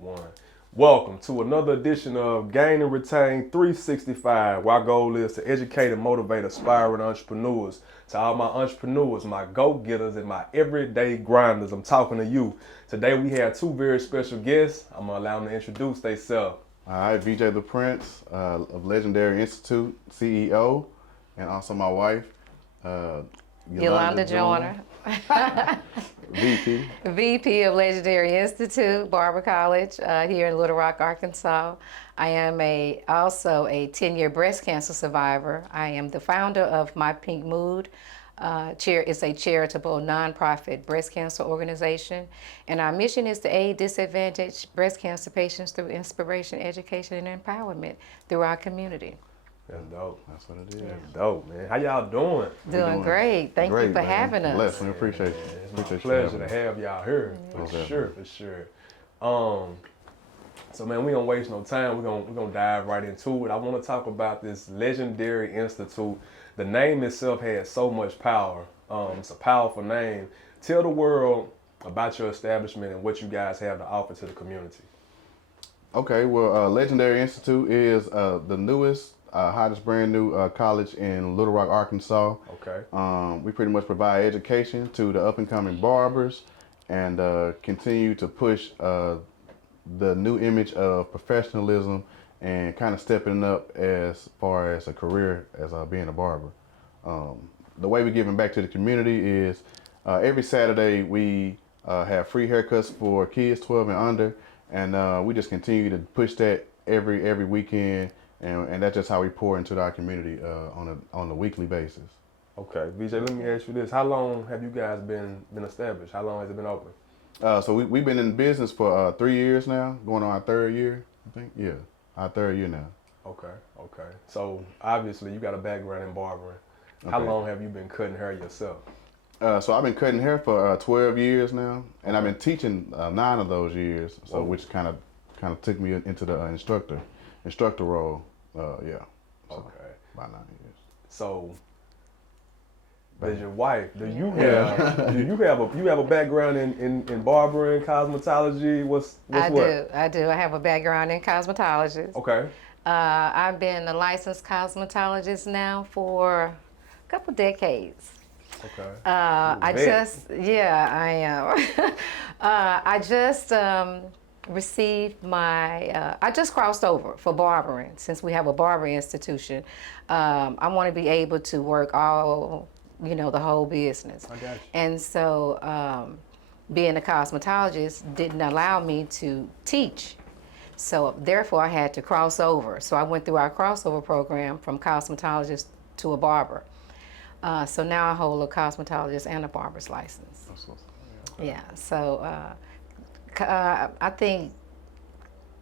One. Welcome to another edition of Gain and Retain 365, where our goal is to educate and motivate aspiring entrepreneurs. To all my entrepreneurs, my go-getters, and my everyday grinders, I'm talking to you. Today we have two very special guests. I'm going to allow them to introduce themselves. All right, VJ the Prince of Legendary Institute, CEO, and also my wife, Yolonda Joiner, VP. VP of Legendary Institute, Barber College, here in Little Rock, Arkansas. I am also a 10-year breast cancer survivor. I am the founder of My Pink Mood. It's a charitable nonprofit breast cancer organization, and our mission is to aid disadvantaged breast cancer patients through inspiration, education, and empowerment through our community. That's dope. That's what it is. That's dope, man. How y'all doing? Doing great. Thank you for having us. Bless, we appreciate you. It's my pleasure to have y'all here. Yeah. For sure. So man, we don't waste no time. We're gonna dive right into it. I want to talk about this Legendary Institute. The name itself has so much power. It's a powerful name. Tell the world about your establishment and what you guys have to offer to the community. Okay, well, Legendary Institute is the newest, hottest brand new college in Little Rock, Arkansas. Okay. We pretty much provide education to the up and coming barbers and continue to push the new image of professionalism and kind of stepping up as far as a career as being a barber. The way we're giving back to the community is every Saturday we have free haircuts for kids 12 and under, and we just continue to push that every weekend, and that's just how we pour into our community on a weekly basis. Okay, VJ, let me ask you this: how long have you guys been established? How long has it been open? So we've been in business for 3 years now, going on our third year, I think. Yeah, our third year now. Okay. So obviously you got a background in barbering. How Okay. long have you been cutting hair yourself? So I've been cutting hair for 12 years now, and I've been teaching 9 of those years. So which kind of took me into the instructor role. Yeah. So Okay. about 9 years. So does your wife? Do you have a background in barbering, cosmetology? What's I what? do. I have a background in cosmetology. Okay. I've been a licensed cosmetologist now for a couple decades. Okay. I am. I just received my, I just crossed over for barbering. Since we have a barber institution, I want to be able to work the whole business. I got you. And so being a cosmetologist didn't allow me to teach. So therefore I had to cross over. So I went through our crossover program from cosmetologist to a barber. So now I hold a cosmetologist and a barber's license. Yeah, so I think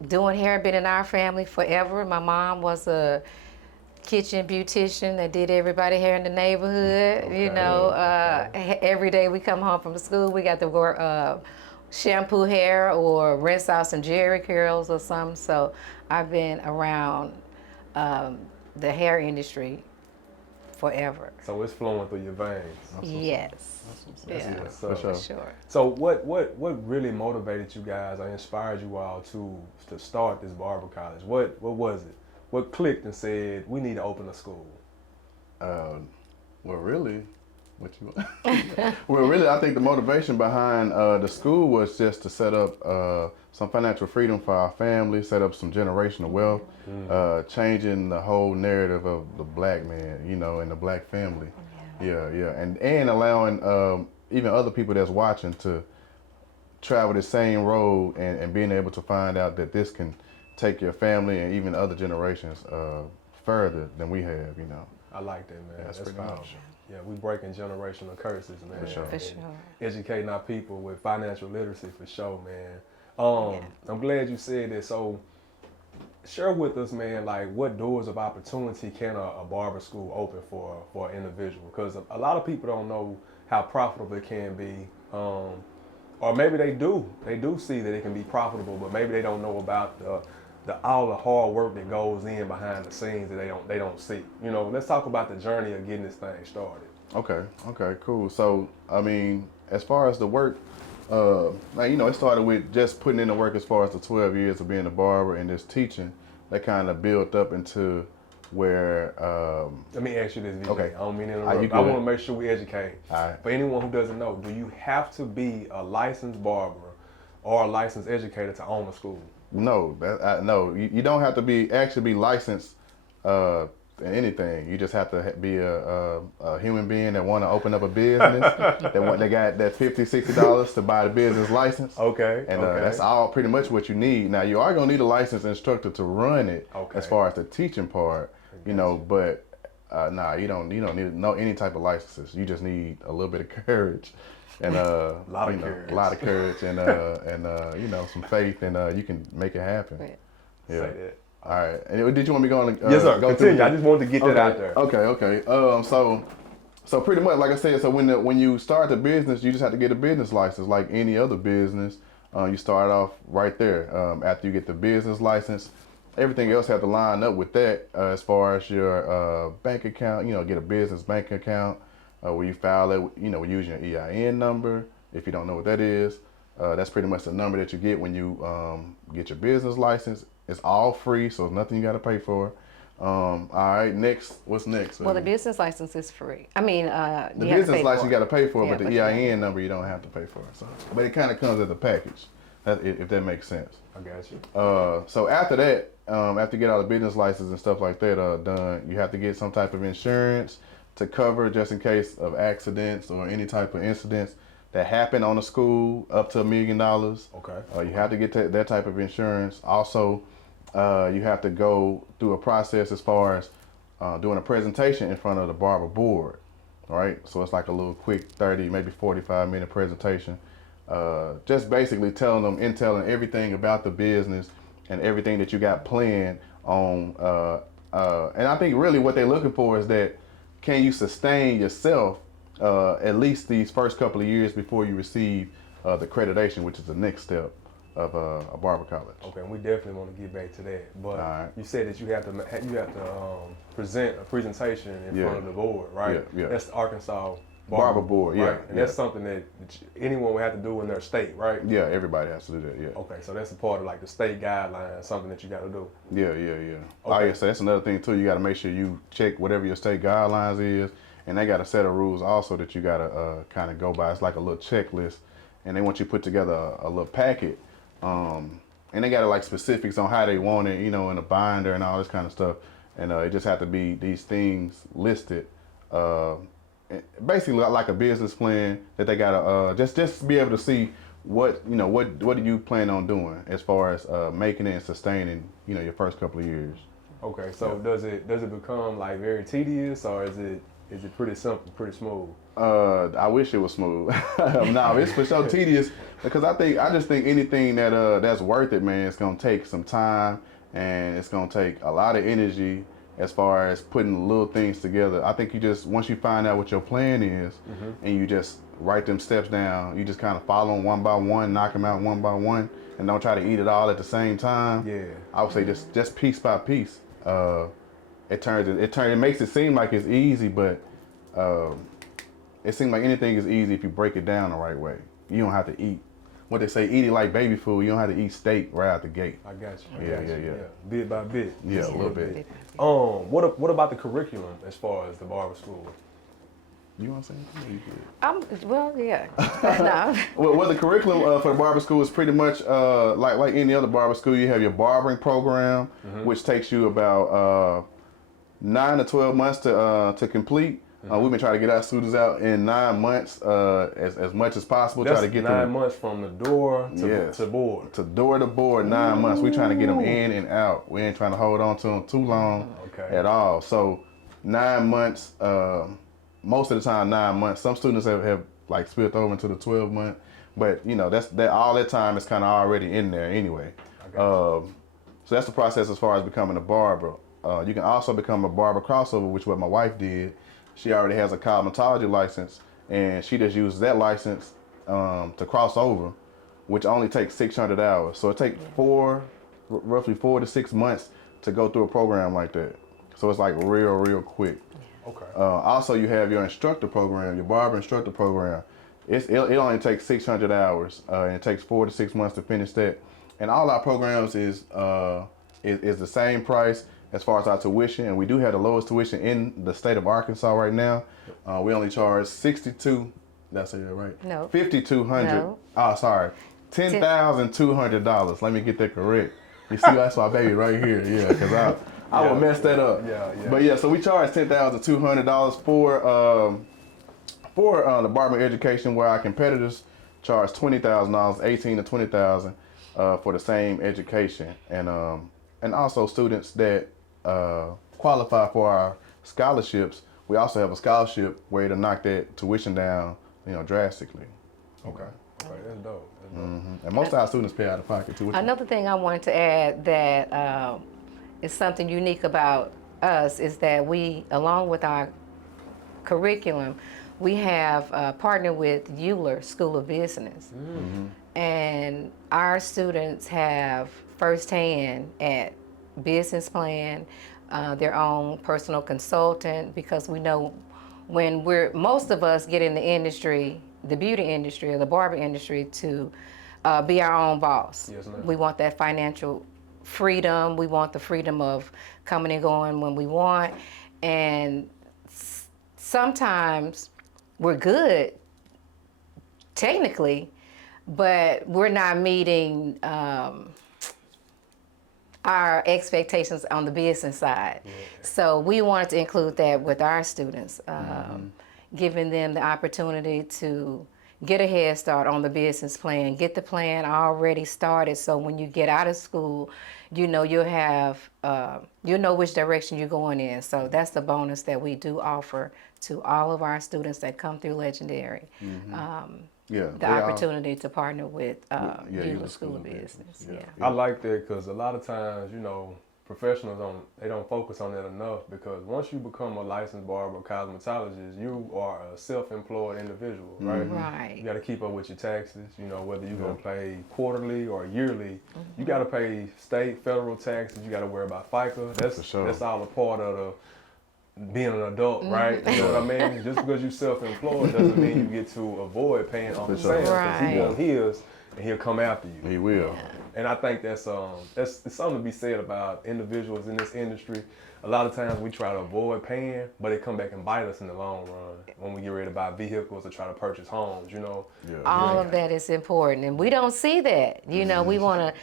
doing hair been in our family forever. My mom was a kitchen beautician that did everybody hair in the neighborhood. Okay. Every day we come home from school, we got to work, shampoo hair or rinse out some jerry curls or something. So I've been around the hair industry forever. So it's flowing through your veins. Yes. Yes, For For sure. sure. So what really motivated you guys or inspired you all to start this barber college? What was it? What clicked and said we need to open a school? Well, really, what you want? Well, really, I think the motivation behind the school was just to set up some financial freedom for our family, set up some generational wealth, changing the whole narrative of the black man, and the black family. Yeah, and allowing even other people that's watching to travel the same road and being able to find out that this can take your family and even other generations further than we have. I like that, man. That's That's pretty much. powerful. Yeah, we breaking generational curses, man. For sure. For And sure. educating our people with financial literacy, for sure, man. Yeah. I'm glad you said that. So share with us, man, like what doors of opportunity can a barber school open for an individual? Because a lot of people don't know how profitable it can be. Or maybe they do see that it can be profitable, but maybe they don't know about all the hard work that goes in behind the scenes that they don't see. Let's talk about the journey of getting this thing started. Okay, cool. So, I mean, as far as the work, Like, it started with just putting in the work as far as the 12 years of being a barber and just teaching. That kind of built up into where. Let me ask you this, VJ. Okay. I don't mean to you interrupt. I want to make sure we educate. All right. For anyone who doesn't know, do you have to be a licensed barber or a licensed educator to own a school? No, no. You don't have to be licensed in anything. You just have to be a human being that want to open up a business. They got that $50-$60 to buy the business license. Okay. And that's all pretty much what you need. Now you are gonna need a licensed instructor to run it. Okay. As far as the teaching part, but you don't need any type of licenses. You just need a little bit of courage. And a lot of courage and some faith, and you can make it happen. Right. Yeah. Say that. All right. And did you want me going? Yes, sir. Go Continue. through? I just wanted to get that out there. Okay. So pretty much, like I said, so when you start the business, you just have to get a business license, like any other business. You start off right there. After you get the business license, everything else have to line up with that. As far as your bank account, get a business bank account. Where you file it, using your EIN number. If you don't know what that is, that's pretty much the number that you get when you get your business license. It's all free, so it's nothing you got to pay for. All right, next, what's next? Well, the business license is free. I mean, the business license you got to pay for, but the yeah. EIN number you don't have to pay for. So, but it kind of comes as a package, if that makes sense. I got you. So after that, after you get all the business license and stuff like that done, you have to get some type of insurance to cover just in case of accidents or any type of incidents that happen on a school up to $1 million. Okay. You have to get that type of insurance. Also, you have to go through a process as far as doing a presentation in front of the barber board. All right. So it's like a little quick 30, maybe 45-minute presentation. Just basically telling everything about the business and everything that you got planned on. And I think really what they're looking for is that, can you sustain yourself at least these first couple of years before you receive the accreditation, which is the next step of a barber college. Okay, and we definitely want to get back to that. But right. You said that you have to present a presentation in front of the board, right? Yeah. That's the Arkansas Barber Board, right? yeah. And that's something that anyone would have to do in their state, right? Yeah, everybody has to do that, yeah. Okay, so that's a part of like the state guidelines, something that you got to do. Yeah. Okay. Oh yeah, so that's another thing too. You got to make sure you check whatever your state guidelines is, and they got a set of rules also that you got to kind of go by. It's like a little checklist, and they want you to put together a little packet, and they got like specifics on how they want it, in a binder and all this kind of stuff, and it just have to be these things listed. Basically like a business plan that they gotta just be able to see what do you plan on doing as far as making it and sustaining your first couple of years. Okay, so does it become like very tedious, or is it pretty simple, pretty smooth? I wish it was smooth. No, it's for sure tedious because I just think anything that's worth it, man, it's gonna take some time and it's gonna take a lot of energy. As far as putting little things together, I think once you find out what your plan is, and you just write them steps down, you just kind of follow them one by one, knock them out one by one, and don't try to eat it all at the same time. Yeah. I would say just piece by piece. It makes it seem like it's easy, but it seems like anything is easy if you break it down the right way. You don't have to eat. What they say, eat it like baby food. You don't have to eat steak right out the gate. I got you. Yeah. Bit by bit. Yeah, Just a little bit. What about the curriculum as far as the barber school? You want to say anything? Well, yeah. No. Well, the curriculum for the barber school is pretty much like any other barber school. You have your barbering program, which takes you about 9 to 12 months to complete. We've been trying to get our students out in 9 months as much as possible. That's try to get 9 months from the door to board. To door to board, 9 months. We're trying to get them in and out. We ain't trying to hold on to them too long at all. So 9 months, most of the time 9 months. Some students have like split over into the 12 month, but that's all that time is kind of already in there anyway. So that's the process as far as becoming a barber. You can also become a barber crossover, which is what my wife did. She already has a cosmetology license, and she just uses that license to cross over, which only takes 600 hours. So it takes roughly 4 to 6 months to go through a program like that. So it's like real quick. Okay. Also, you have your instructor program, your barber instructor program. it only takes 600 hours, and it takes 4 to 6 months to finish that. And all our programs is the same price as far as our tuition, and we do have the lowest tuition in the state of Arkansas right now. We only charge 62. That's it, right? No. 5,200. No. Oh, sorry, $10,200. Let me get that correct. You see, that's my baby right here. Yeah, because I will mess that up. Yeah. But yeah, so we charge $10,200 for the Barber education, where our competitors charge $20,000, $18,000 to $20,000 for the same education, and also students that qualify for our scholarships. We also have a scholarship where it'll knock that tuition down, drastically. Okay, that's dope. And most of our students pay out of pocket tuition. Another thing I wanted to add that is something unique about us is that we, along with our curriculum, we have partnered with Euler School of Business. And our students have firsthand at business plan, their own personal consultant, because we know when most of us get in the industry, the beauty industry or the barber industry, to be our own boss. Yes, ma'am. We want that financial freedom. We want the freedom of coming and going when we want. And sometimes we're good technically, but we're not meeting our expectations on the business side. Yeah. So we wanted to include that with our students, giving them the opportunity to get a head start on the business plan, get the plan already started, so when you get out of school, you'll have, you'll know which direction you're going in. So that's the bonus that we do offer to all of our students that come through Legendary. The opportunity to partner with Euler School of Business. Yeah. I like that because a lot of times, professionals don't focus on that enough, because once you become a licensed barber or cosmetologist, you are a self-employed individual, right? Right. You got to keep up with your taxes, whether you're going to pay quarterly or yearly. You got to pay state, federal taxes. You got to worry about FICA. That's all a part of being an adult, right? You know what I mean? Just because you're self-employed doesn't mean you get to avoid paying Uncle Sam, because he wants his and he'll come after you. He will. Yeah. And I think that's something to be said about individuals in this industry. A lot of times we try to avoid paying, but it come back and bite us in the long run when we get ready to buy vehicles or try to purchase homes. All of that is important, and we don't see that. We want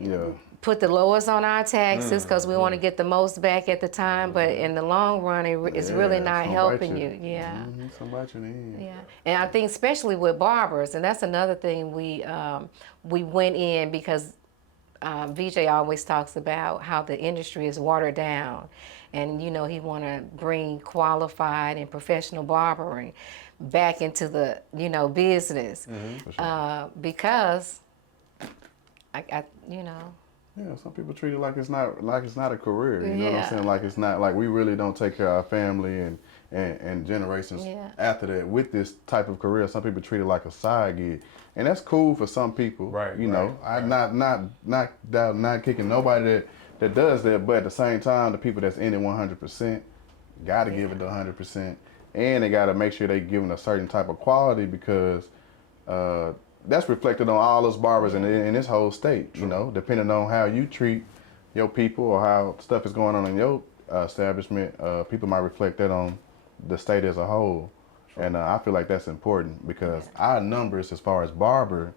to put the lowest on our taxes because we want to get the most back at the time, but in the long run, it's really not helping you. Yeah. Yeah. And I think especially with barbers, and that's another thing we went in because VJ always talks about how the industry is watered down, and he want to bring qualified and professional barbering back into the business, because Yeah, some people treat it like it's not a career. You know what I'm saying? Like it's not, like we really don't take care of our family and generations after that with this type of career. Some people treat it like a side gig, and that's cool for some people. Right. I'm not kicking nobody that does that, but at the same time, the people that's in it 100% got to give it the 100%, and they got to make sure they giving a certain type of quality, because that's reflected on all us barbers in this whole state, depending on how you treat your people or how stuff is going on in your establishment. People might reflect that on the state as a whole. Sure. And I feel like that's important, because our numbers as far as barbers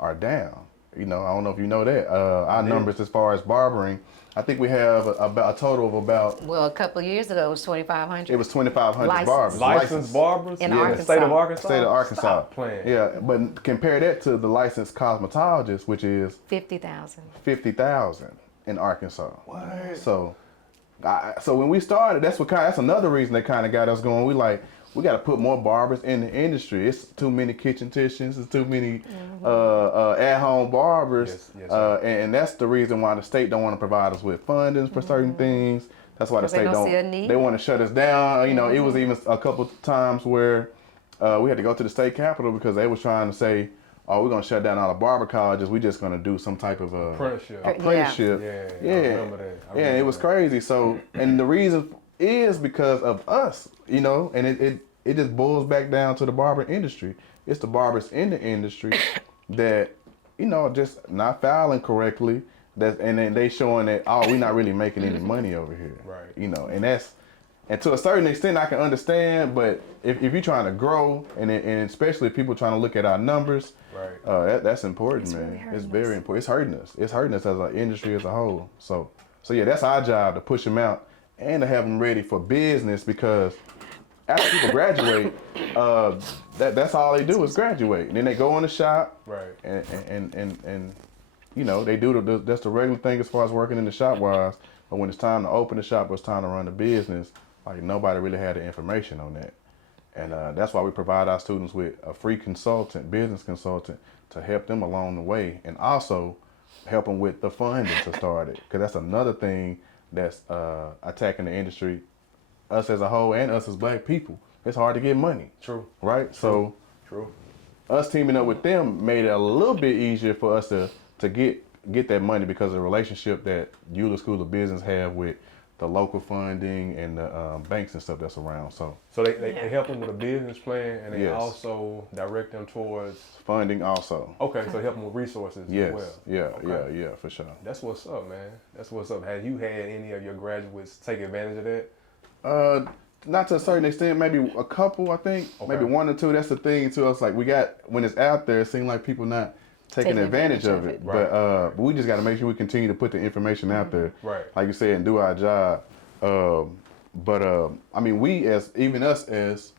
are down. I don't know if you know that. Our numbers as far as barbering, I think we have about a total of about... Well, a couple of years ago, it was 2,500. It was 2,500 barbers. Licensed barbers? In Arkansas. The state of Arkansas? State of Arkansas. Stop playing. Yeah, but compare that to the licensed cosmetologist, which is... 50,000. 50,000 in Arkansas. What? So when we started, that's another reason that kind of got us going. We got to put more barbers in the industry. It's too many kitchen titians. It's too many at-home barbers. Yes, and that's the reason why the state don't want to provide us with funding for certain things. That's why the state they want to shut us down. It was even a couple times where we had to go to the state capitol because they was trying to say, oh, we're going to shut down all the barber colleges. We're just going to do some type of apprenticeship. Yeah. I remember that. It was crazy. So, and the reason is because of us, and it just boils back down to the barber industry. It's the barbers in the industry that, you know, just not filing correctly. And then they showing that, oh, we're not really making any money over here. Right. You know, and to a certain extent I can understand, but if you're trying to grow, and especially if people trying to look at our numbers, right. That's important, It's man. really It's hurting very us. important. It's hurting us. It's hurting us as an industry as a whole. So yeah, that's our job, to push them out and to have them ready for business, because after people graduate, that's all they do is graduate. And then they go in the shop, Right. and you know, they do that's the regular thing as far as working in the shop wise. But when it's time to open the shop, or it's time to run the business, like nobody really had the information on that. And that's why we provide our students with a free business consultant, to help them along the way, and also help them with the funding to start it. Because that's another thing that's attacking the industry, us as a whole and us as black people. It's hard to get money. True. Right? So True. us teaming up with them made it a little bit easier for us to get that money, because of the relationship that Euler School of Business have with the local funding and the banks and stuff that's around. So they help them with a business plan, and they Yes. also direct them towards funding also. Okay, so help them with resources Yes. as well. Yeah. Okay. Yeah. For sure. That's what's up, man. That's what's up. Have you had any of your graduates take advantage of that? Not to a certain extent, maybe a couple, I think. Okay. Maybe one or two. That's the thing to us. Like, when it's out there, it seems like people not taking advantage of it. Right. But we just got to make sure we continue to put the information out there. Right. Like you said, and do our job. I mean, even us as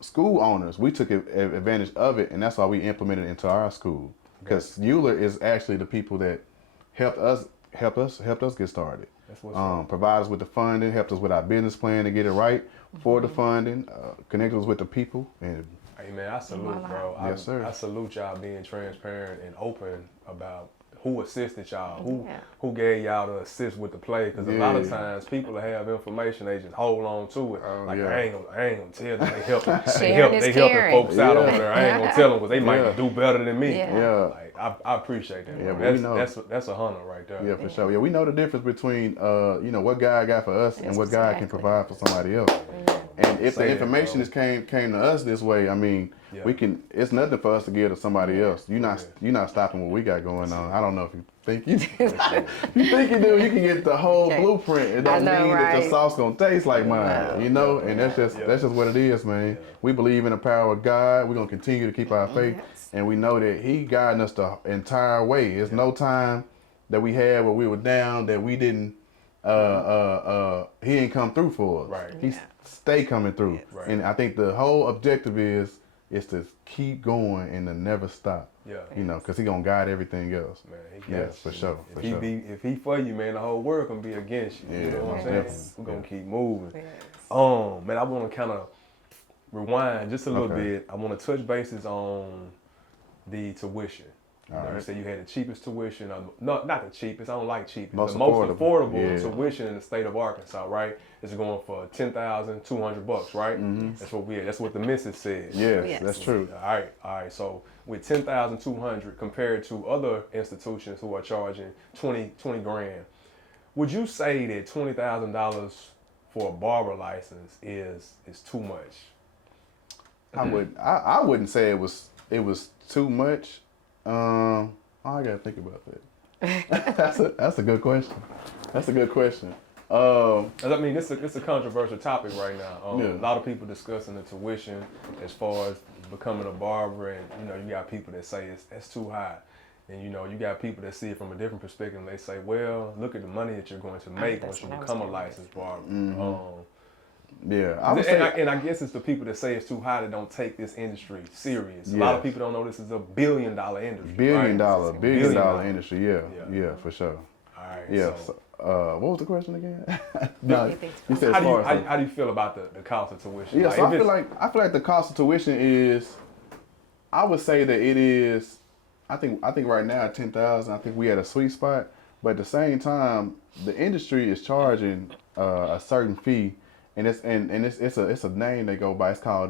school owners, we took advantage of it, and that's why we implemented it into our school. Because Euler is actually the people that helped us get started. That's what's up. Provide us with the funding, helped us with our business plan to get it right for the funding, connected us with the people. And Hey man, I salute, bro. Yes, sir. I salute y'all being transparent and open about who assisted y'all, who gave y'all to assist with the play. Because a lot of times people that have information, they just hold on to it. I ain't gonna tell them. They helping folks out over there. I ain't gonna tell them because they might do better than me. Yeah. Like, I appreciate that. Yeah, bro. That's a hunter right there. Yeah, for sure. Yeah, we know the difference between what God got for us and what God can provide for somebody else. And if the information came to us this way, I mean, we can. It's nothing for us to give to somebody else. You're not stopping what we got going on. I don't know if you think you you think you do. You can get the whole blueprint. It don't mean that the sauce gonna taste like mine. You know, and that's just what it is, man. We believe in the power of God. We're gonna continue to keep our faith, and we know that He guiding us the entire way. There's no time that we had where we were down that we didn't. He ain't come through for us. Right. He stay coming through. Right. And I think the whole objective is to keep going and to never stop. Yeah. You know, because He gonna guide everything else. Man, he Yes, for sure. If he for you, man, the whole world can be against you. You know what I'm saying? Yes. We're gonna keep moving. Yes. Man, I want to kind of rewind just a little bit. I want to touch bases on the tuition. You said you had the cheapest tuition. Not the cheapest. I don't like cheapest. Most the most affordable yeah. tuition in the state of Arkansas, right? It's going for $10,200, right? Mm-hmm. That's what that's what the missus said. Yes, that's true. All right. So with $10,200 compared to other institutions who are charging 20 grand, would you say that $20,000 for a barber license is too much? I wouldn't say it was too much. I gotta think about that. That's a good question. That's a good question. I mean, it's a controversial topic right now. Yeah. A lot of people discussing the tuition as far as becoming a barber, and you got people that say that's too high, and you got people that see it from a different perspective. And they say, well, look at the money that you're going to make once you become a licensed barber. Yeah, I guess it's the people that say it's too high that don't take this industry serious. A lot of people don't know this is a $1 billion industry. Billion dollar $billion industry. Yeah, for sure. All right. Yeah. So, what was the question again? No, you said how do you feel about the cost of tuition? Yeah, so I feel like the cost of tuition is, I would say that it is. I think right now at 10,000, I think we at a sweet spot. But at the same time, the industry is charging a certain fee. And it's a name they go by. It's called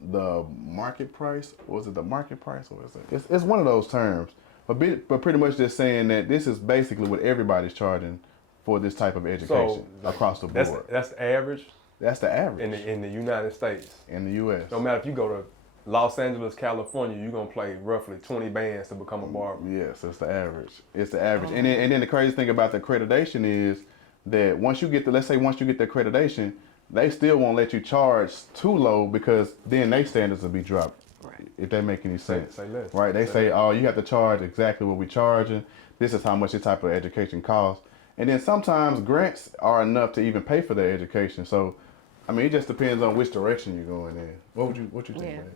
the market price. Was it the market price, or is it? It's one of those terms. But pretty much just saying that this is basically what everybody's charging for this type of education across the board. That's the average. That's the average in the United States. in the U.S. No matter if you go to Los Angeles, California, you're gonna play roughly 20 bands to become a barber. Yes, it's the average. It's the average. And then the crazy thing about the accreditation is that once you get the accreditation, they still won't let you charge too low because then their standards will be dropped. Right. If that make any sense. Say less. Right? They say, oh, you have to charge exactly what we're charging. This is how much this type of education costs. And then sometimes grants are enough to even pay for their education. So, I mean, it just depends on which direction you're going in. What you think Yeah. about it?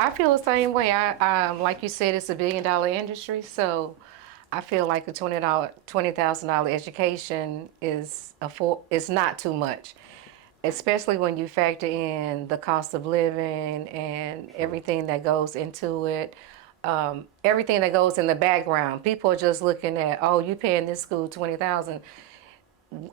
I feel the same way. Like you said, it's a $1 billion industry, so I feel like the $20,000 education is not too much, especially when you factor in the cost of living and everything that goes into it, everything that goes in the background. People are just looking at, oh, you paying this school $20,000.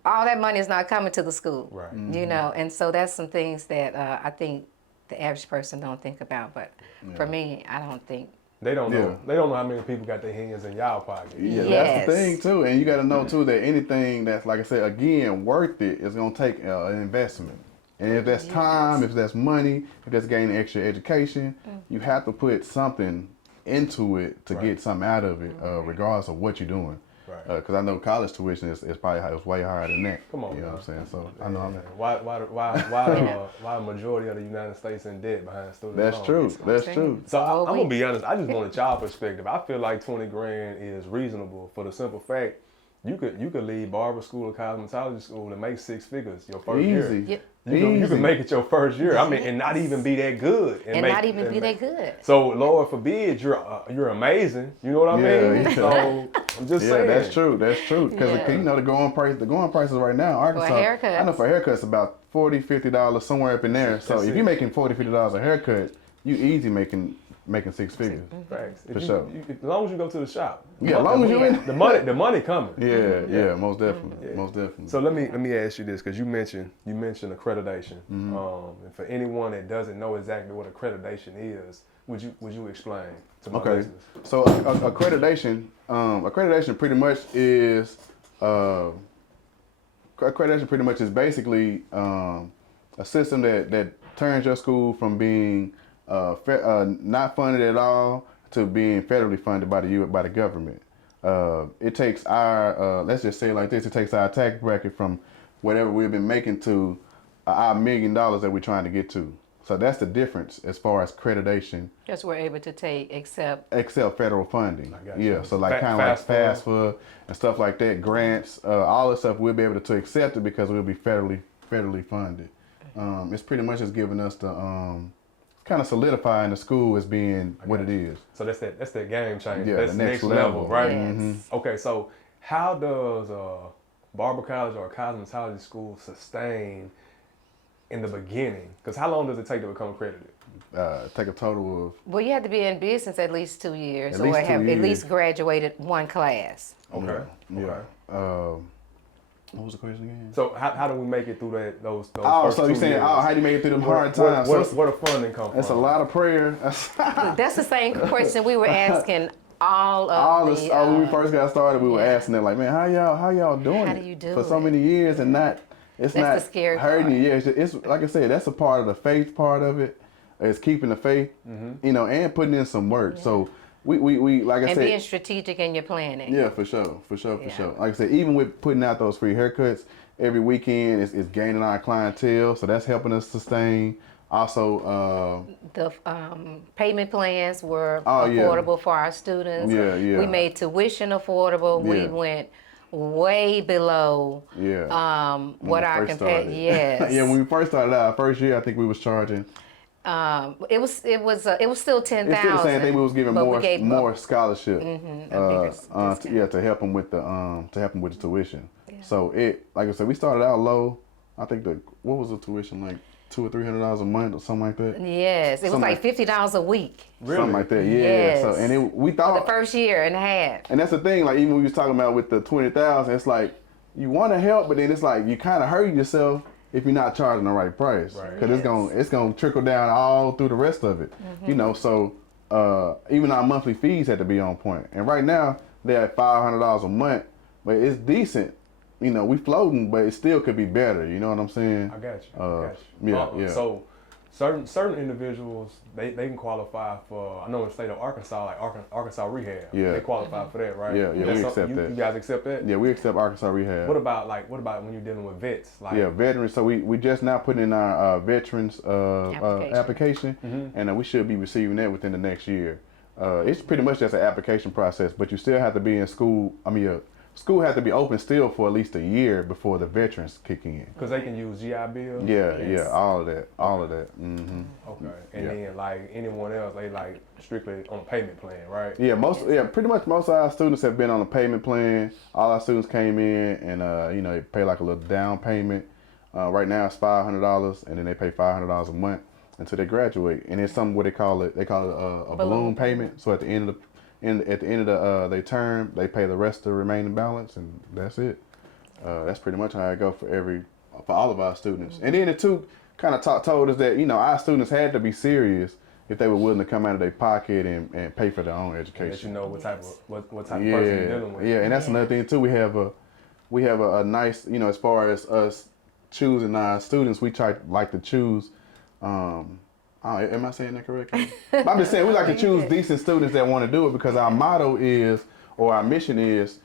All that money is not coming to the school, Right. you know, and so that's some things that I think the average person don't think about. But for me, I don't think. They don't know. Yeah. They don't know how many people got their hands in y'all pocket. Yeah, Yes. that's the thing too. And you got to know too that anything that's, like I said, again, worth it is going to take an investment. And if that's time, if that's money, if that's gaining extra education, you have to put something into it to get something out of it, regardless of what you're doing. Right. Because I know college tuition is probably it's way higher than that. Come on, you know man. what I'm saying? So I know I'm why a majority of the United States in debt behind student that's loans? true. That's saying. true. So Well, I'm gonna be honest. I just want a child perspective. I feel like 20 grand is reasonable for the simple fact you could leave barber school or cosmetology school and make 6 figures your first year. Easy. Yep. You can make it your first year. I mean, and not even be that good. And make- not even be make- that good. So Lord forbid you're amazing. You know what I Yeah, mean? yeah. So I'm just Yeah, saying. that's true. That's true. Because Yeah. you know the going prices right now, Arkansas. haircuts. I know for haircuts about $40-$50 somewhere up in there. So That's if it. you're making $40-$50 a haircut, you easy making 6 figures. Facts. For sure. As long as you go to the shop. Yeah, as long as you in. The money coming. Yeah, most definitely, most definitely. So let me ask you this, because you mentioned accreditation. And for anyone that doesn't know exactly what accreditation is, would you explain to my Okay, listeners? so accreditation pretty much is basically a system that turns your school from being not funded at all to being federally funded by the government. It takes our let's just say it like this: it takes our tax bracket from whatever we've been making to our $1 million that we're trying to get to. So that's the difference as far as accreditation. Because we're able to accept. Federal funding. I got you. Yeah, so like kind of like FAFSA. FAFSA and stuff like that, grants, all this stuff, we'll be able to accept it because we'll be federally funded. It's pretty much just giving us the kind of solidifying the school as being what it is. So that's that game change. Yeah, That's the next level, level. right? Yes. Okay, so how does barber college or cosmetology school sustain in the beginning? Because how long does it take to become accredited? Take a total of Well, you have to be in business at least 2 years, At or least 2 have at years. least graduated one class. Okay. yeah. Okay. What was the question again? So how do we make it through those Oh, first so 2 you're saying, years? how do you make it through them Where- hard times? Where, So where the funding come from? that's a lot of prayer. That's the same question we were asking all of when we first got started, we were asking them like, man, how y'all doing How it do you do for so it? many years and not it's That's not the scary hurting part. you. Yeah, it's like I said, that's a part of the faith part of it. It's keeping the faith, you know, and putting in some work. So we like I and said, being strategic in your planning. yeah, for sure. Yeah. Like I said, even with putting out those free haircuts every weekend, it's gaining our clientele, so that's helping us sustain. Also, The payment plans were Oh, yeah. affordable for our students. Yeah, yeah. We made tuition affordable. We Yeah. went way below yeah. what When we our first started. Yes. Yeah, when we first started out, our first year, I think we was charging. It was still 10,000. It's still the same thing. We was giving but more we gave more scholarship. bigger discount. To help them with the tuition. So it, like I said, we started out low. I think what was the tuition like $200 or $300 a month or something like that. Yes, it was Something like $50 a week Really? Something like that. Yeah. Yes. So and we for thought the first year and a half. And that's the thing, like even when we was talking about with the 20,000, it's like you want to help, but then it's like you kind of hurt yourself if you're not charging the right price, Right. because it's gonna trickle down all through the rest of it, you know. So even our monthly fees had to be on point. And right now they're at $500 a month, but it's decent you know, we floating, but it still could be better. You know what I'm saying? I got you. Yeah. So certain individuals they can qualify for. I know in the state of Arkansas, like Arkansas rehab. Yeah. They qualify for that, right? Yeah, we accept that. You guys accept that? Yeah, we accept Arkansas rehab. What about when you're dealing with vets? Like, yeah, veterans. So we just now putting in our veterans application, and we should be receiving that within the next year. It's pretty much just an application process, but you still have to be in school. School has to be open still for at least a year before the veterans kick in. Because they can use GI Bill? Yeah, all of that. Mm-hmm. Okay. And then like anyone else, they like strictly on a payment plan, right? Yeah, pretty much most of our students have been on a payment plan. All our students came in and they pay like a little down payment. Right now it's $500, and then they pay $500 a month until they graduate. And it's something what they call it a balloon payment. So at the end of their term, they pay the rest of the remaining balance, and that's it. That's pretty much how it go for all of our students. And then the two kind of told us that our students had to be serious if they were willing to come out of their pocket and pay for their own education. Let you know what type of person you're dealing with. Yeah, and that's another thing too. We have a nice, as far as us choosing our students, we like to choose. Am I saying that correctly? I'm just saying we like to choose decent students that want to do it, because our motto is, or our mission is,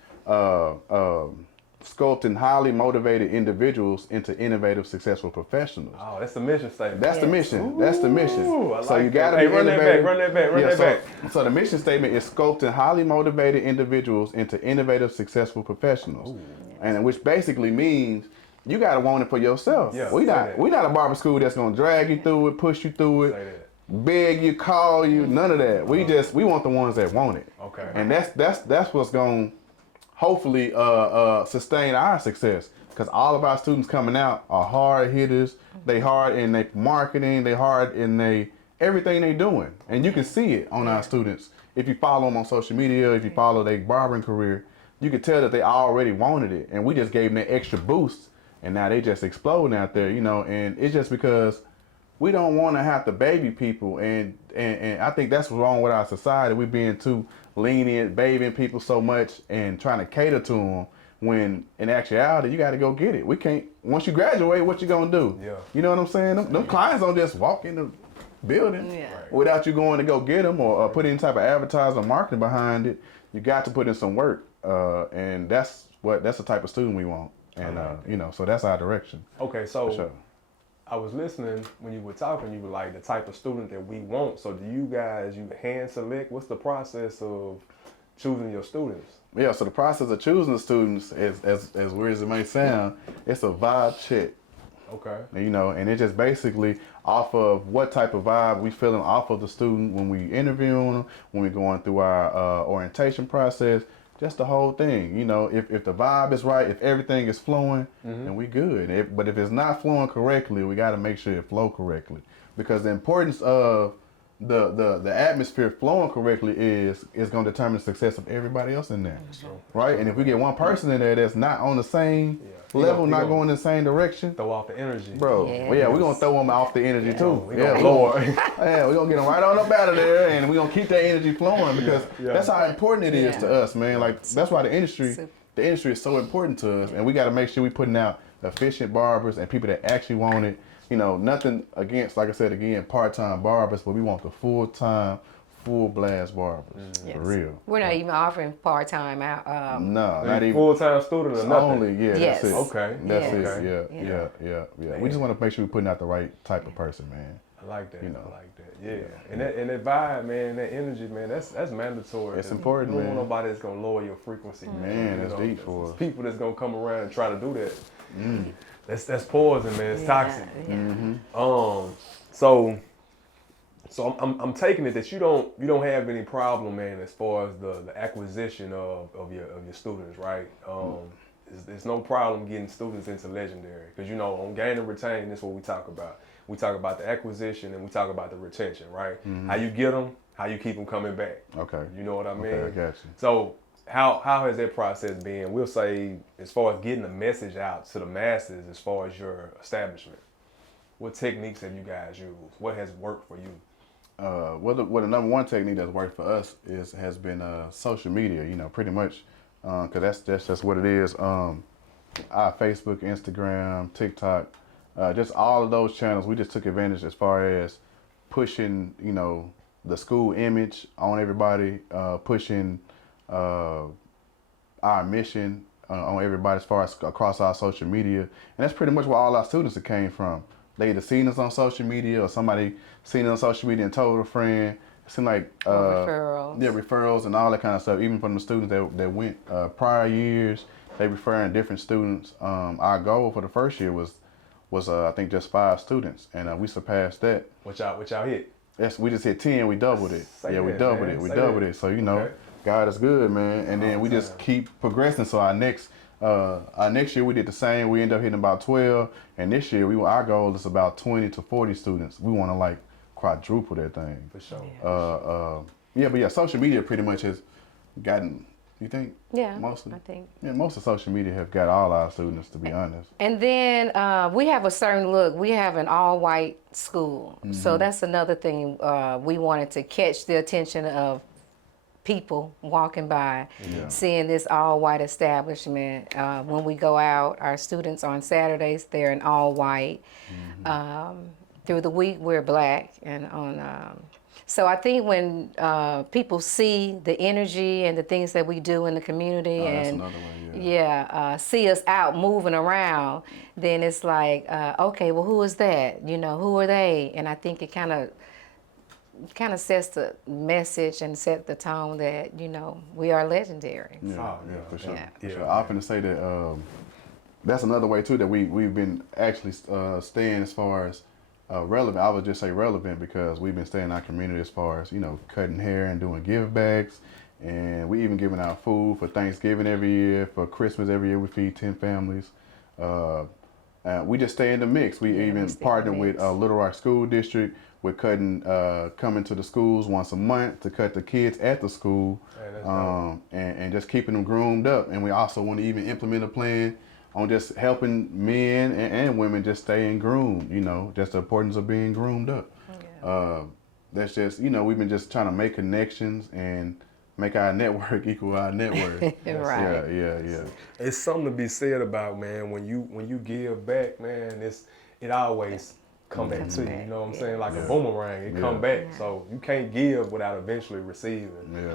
sculpting highly motivated individuals into innovative, successful professionals. Oh, that's the mission statement. That's the mission. That's the mission. So you got to be run innovative. That back. So the mission statement is sculpting highly motivated individuals into innovative, successful professionals, and which basically means you gotta want it for yourself. Yeah, we not a barber school that's gonna drag you through it, push you through it, beg you, call you, none of that. We want the ones that want it. Okay. And that's what's gonna hopefully sustain our success, because all of our students coming out are hard hitters. They hard in their marketing, they hard in everything they doing, and you can see it on our students. If you follow them on social media, if you follow their barbering career, you can tell that they already wanted it, and we just gave them that extra boost. And now they just exploding out there, and it's just because we don't want to have to baby people. And I think that's what's wrong with our society. We're being too lenient, babying people so much and trying to cater to them, when in actuality, you got to go get it. We can't, once you graduate, what you going to do? Yeah. You know what I'm saying? Them clients don't just walk in the building without you going to go get them or put any type of advertising or marketing behind it. You got to put in some work. And that's the type of student we want. And, so that's our direction. Okay, so sure. I was listening when you were talking, you were like the type of student that we want. So do you guys, hand select? What's the process of choosing your students? Yeah, so the process of choosing the students, as weird as it may sound, it's a vibe check. Okay. And it's just basically off of what type of vibe we feeling off of the student when we interviewing them, when we're going through our orientation process. Just the whole thing, if the vibe is right, if everything is flowing, then we good. But if it's not flowing correctly, we got to make sure it flow correctly, because the importance of the atmosphere flowing correctly is going to determine the success of everybody else in there, right? And if we get one person in there that's not on the same level, not going in the same direction, throw off the energy, bro. We're gonna throw them off the energy too. We're gonna get them right on up out of there, and we're gonna keep that energy flowing, because that's how important it is to us, man. Like, that's why the industry is so important to us, and we got to make sure we putting out efficient barbers and people that actually want it. Nothing against, like I said again, part-time barbers, but we want the full-time, full-blast barbers, for real. We're not even offering part-time out. No, not even full-time student or nothing. Only, that's it. Okay. That's it. Yeah. We just want to make sure we're putting out the right type of person, man. I like that. I like that. Yeah. And that vibe, man, that energy, man, that's mandatory. It's important, man. You don't want nobody that's gonna lower your frequency, man. That's deep for us. People that's gonna come around and try to do that. That's poison, man. It's toxic. So I'm taking it that you don't have any problem, man, as far as the acquisition of your students, right? There's no problem getting students into legendary, because on gain and retain, that's what we talk about. We talk about the acquisition and we talk about the retention, right? How you get them, how you keep them coming back. Okay. You know what I mean? Okay, I got you. So how has that process been? We'll say, as far as getting the message out to the masses, as far as your establishment. What techniques have you guys used? What has worked for you? Well, the number one technique that's worked for us has been social media. Pretty much, because that's just what it is. our Facebook, Instagram, TikTok, just all of those channels. We just took advantage as far as pushing, you know, the school image on everybody, pushing our mission on everybody as far as across our social media. And that's pretty much where all our students have came from. They either seen us on social media or somebody seen us on social media and told a friend. It seemed like referrals. Yeah, referrals and all that kind of stuff. Even from the students that went prior years, they referring different students. Our goal for the first year was I think just 5 students, and we surpassed that. What y'all hit? Yes, we just hit 10. We doubled it. Say we that, doubled man. it. We Say doubled that. it. So you know, Okay. God is good, man. And then we just keep progressing. So our next year we did the same. We ended up hitting about 12, and this year our goal is about 20 to 40 students. We want to like quadruple that thing. For sure. But social media pretty much has gotten. You think? Yeah, mostly. I think. Yeah, most of social media have got all our students, to be honest. And then we have a certain look. We have an all-white school. So that's another thing we wanted to catch the attention of people walking by, seeing this all-white establishment. When we go out, our students on Saturdays, they're in all-white. Through the week, we're black. And on so I think when people see the energy and the things that we do in the community, That's and another one, see us out moving around, then it's like, okay, well, who is that? You know, who are they? And I think it kind of sets the message and set the tone that, you know, we are legendary. Yeah, for sure. Yeah. For sure. I'm finna say that that's another way too that we've been actually staying as far as relevant. I would just say relevant because we've been staying in our community as far as, you know, cutting hair and doing give backs, and we even giving out food for Thanksgiving every year, for Christmas every year. We feed 10 families. We just stay in the mix. We even partner with Little Rock School District. We're coming to the schools once a month to cut the kids at the school, and just keeping them groomed up. And we also want to even implement a plan on just helping men and women just staying groomed, you know, just the importance of being groomed up. That's just, you know, we've been just trying to make connections and make our network equal our net worth. Right. Yeah. It's something to be said about, man, when you give back, man, it always come back to you. You know what I'm saying? Like a boomerang, it come back. So you can't give without eventually receiving. Yeah.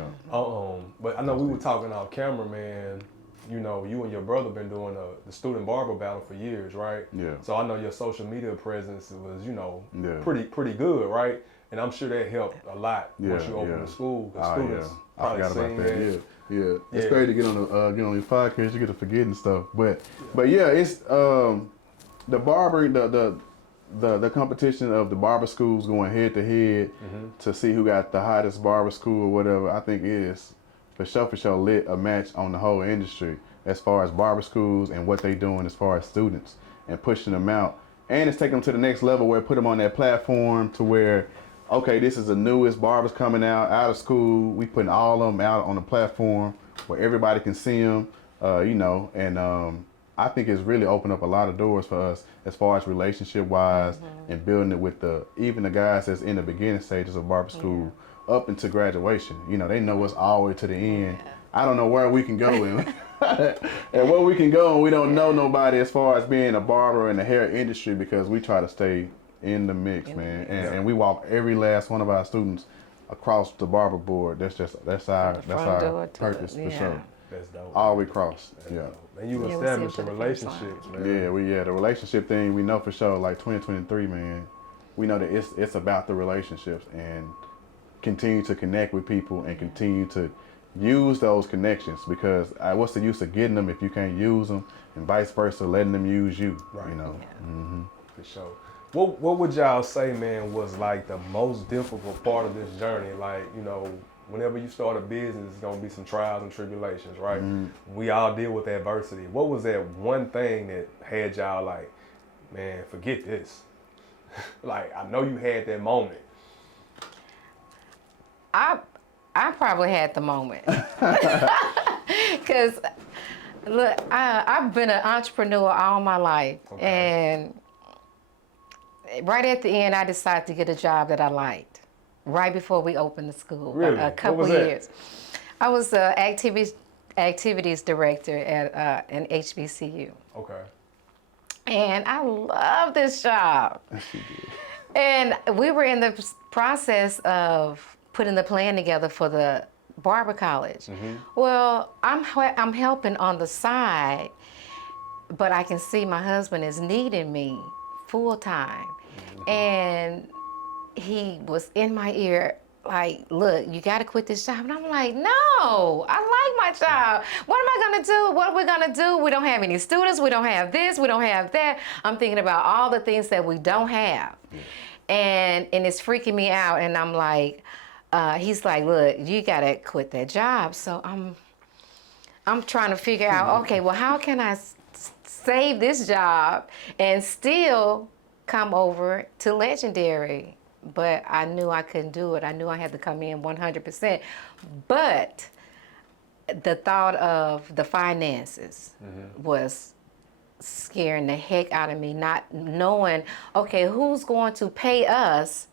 But I know we were talking off camera, man. You know, you and your brother been doing the student barber battle for years, right? Yeah. So I know your social media presence was, you know, Yeah. pretty good, right? And I'm sure that helped a lot once you opened the school. The students I probably forgot about seen that. Yeah. It's Yeah. great to get on these podcasts. You get to forgetting stuff, but yeah, it's the barbering, the competition of the barber schools going head to head to see who got the hottest barber school or whatever. I think is for sure lit a match on the whole industry as far as barber schools and what they doing as far as students and pushing them out. And it's taking them to the next level where it put them on that platform to where, okay, this is the newest barbers coming out of school. We putting all of them out on the platform where everybody can see them, you know, and I think it's really opened up a lot of doors for us as far as relationship wise and building it with even the guys that's in the beginning stages of barber school up into graduation. You know, they know us all the way to the end. I don't know where we can go and where we can go, and we don't know nobody as far as being a barber in the hair industry because we try to stay in the mix, man. And we walk every last one of our students across the barber board. That's our purpose for sure. That's dope. All we cross. Yeah. And you establishing relationships, man. Yeah, the relationship thing we know for sure. Like 2023, man, we know that it's about the relationships and continue to connect with people and continue to use those connections because what's the use of getting them if you can't use them, and vice versa, letting them use you. Right. You know. For sure. What would y'all say, man, was like the most difficult part of this journey? Like, you know, whenever you start a business, it's gonna be some trials and tribulations, right? We all deal with adversity. What was that one thing that had y'all like, man, forget this? Like, I know you had that moment. I probably had the moment. Because, look, I've been an entrepreneur all my life. And right at the end, I decided to get a job that I liked. Right before we opened the school. Really? A couple What was that? years. I was an activities director at an HBCU. Okay. And I love this job. Yes, you did. And we were in the process of putting the plan together for the Barber College. Well, I'm helping on the side, but I can see my husband is needing me full time. And he was in my ear like, look, you got to quit this job. And I'm like, no, I like my job. What am I going to do? What are we going to do? We don't have any students. We don't have this. We don't have that. I'm thinking about all the things that we don't have. And it's freaking me out. And I'm like, he's like, look, you got to quit that job. So I'm trying to figure out, okay, well, how can I save this job and still come over to Legendary? But I knew I couldn't do it. I knew I had to come in 100%. But the thought of the finances was scaring the heck out of me, not knowing, okay, who's going to pay us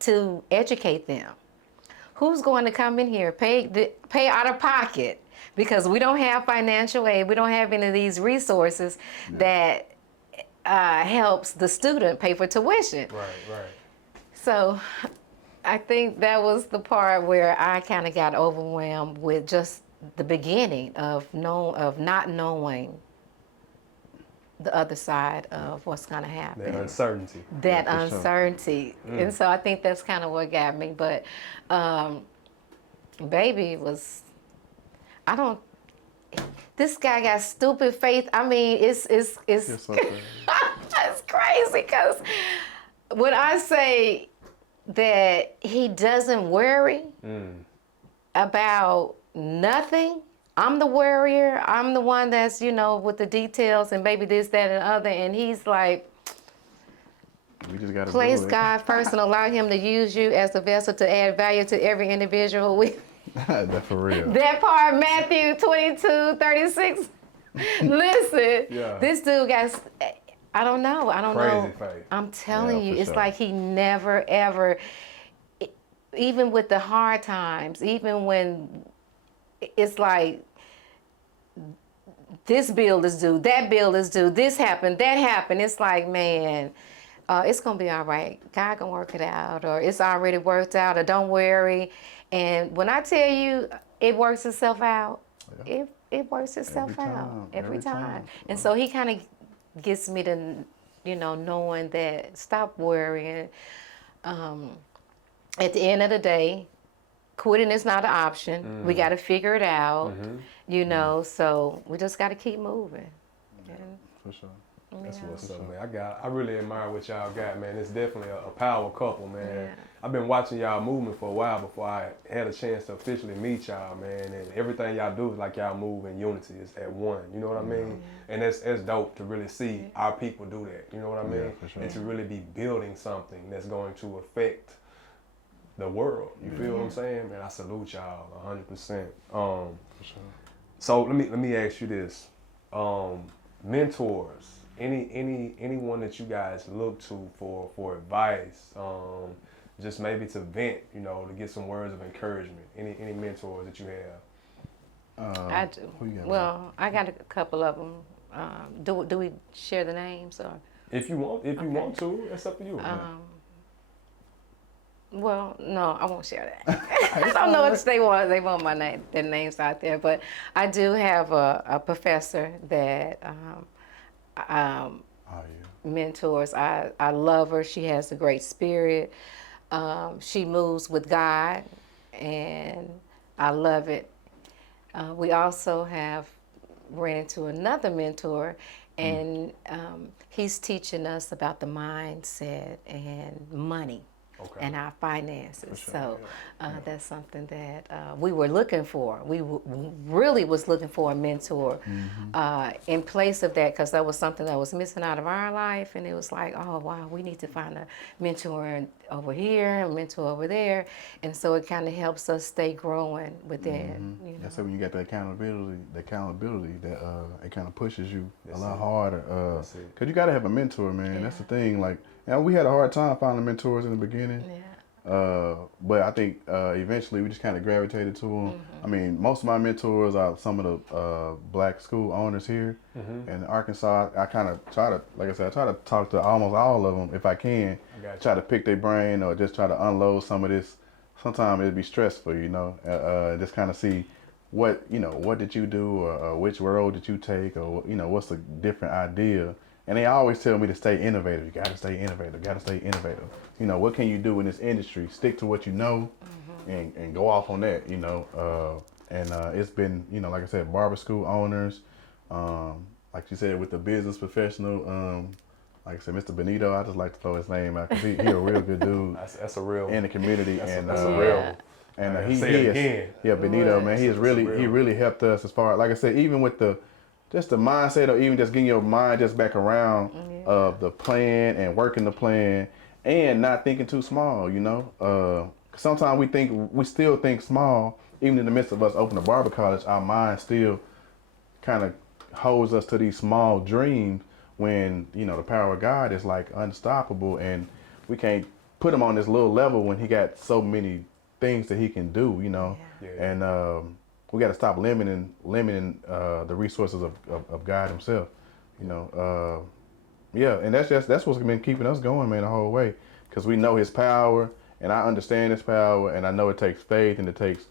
to educate them? Who's going to come in here, pay out of pocket? Because we don't have financial aid. We don't have any of these resources that helps the student pay for tuition. Right. So I think that was the part where I kind of got overwhelmed with just the beginning of not knowing the other side of what's going to happen. That uncertainty. That Yeah, for sure. uncertainty. And so I think that's kind of what got me. But baby was, this guy got stupid faith. I mean, it's Yes, okay. it's crazy because when I say that he doesn't worry about nothing, I'm the worrier. I'm the one that's, with the details and baby this, that, and other. And he's like, We just got to place do it. God first and allow him to use you as a vessel to add value to every individual. That's for real. That part, Matthew 22:36. Listen, this dude got, I don't know. Crazy faith. I'm telling you, for it's sure. like he never, ever, even with the hard times, even when it's like, this bill is due, that bill is due, this happened, that happened. It's like, man, it's going to be all right. God can work it out, or it's already worked out, or don't worry. And when I tell you it works itself out, it works itself out every time. And so he kind of gets me to, knowing that stop worrying. At the end of the day, quitting is not an option. We got to figure it out, so we just got to keep moving. For sure. That's what's up, man. I really admire what y'all got, man. It's definitely a power couple, man. Yeah. I've been watching y'all movement for a while before I had a chance to officially meet y'all, man. And everything y'all do is like y'all move in unity, is at one. You know what I mean? And that's dope to really see our people do that. You know what I mean? Yeah, for sure. And to really be building something that's going to affect the world. You feel what I'm saying? Man, I salute y'all 100%. For sure. So let me ask you this. Mentors. Anyone that you guys look to for advice, just maybe to vent, to get some words of encouragement. Any mentors that you have? I do. Who you got? Well, I got a couple of them. Do we share the names or? If you want to, it's up to you. Well, no, I won't share that. I don't know if they want their names out there, but I do have a professor that mentors. I love her. She has a great spirit. She moves with God, and I love it. We also have ran into another mentor, and he's teaching us about the mindset and money. Okay. And our finances. Sure, So that's something that we were looking for. We really was looking for a mentor in place of that, because that was something that was missing out of our life. And it was like, oh, wow, we need to find a mentor over here, a mentor over there. And so it kind of helps us stay growing within. That's so when you got the accountability, that it kind of pushes you a lot harder. Because you got to have a mentor, man. That's the thing. Like, we had a hard time finding mentors in the beginning. But I think eventually we just kind of gravitated to them. I mean, most of my mentors are some of the black school owners here in Arkansas. I kind of try to, like I said, I try to talk to almost all of them if I can. Try to pick their brain or just try to unload some of this. Sometimes it'd be stressful, just kind of see what did you do or which road did you take or, what's a different idea. And they always tell me to stay innovative. You gotta stay innovative, what can you do in this industry? Stick to what you know and go off on that, it's been, like I said, barber school owners, like you said, with the business professional, like I said, Mr. Benito, I just like to throw his name out because he a real good dude. That's a real in the community. That's a real one. And Say it again. Yeah, Benito, man, he really helped us as far, like I said, even with the mindset or even just getting your mind just back around of the plan and working the plan and not thinking too small, Sometimes we still think small, even in the midst of us opening a barber college, our mind still kind of holds us to these small dreams when, the power of God is like unstoppable and we can't put him on this little level when he got so many things that he can do, and we got to stop limiting the resources of God himself, and that's what's been keeping us going, man, the whole way, because we know his power and I understand his power and I know it takes faith and it takes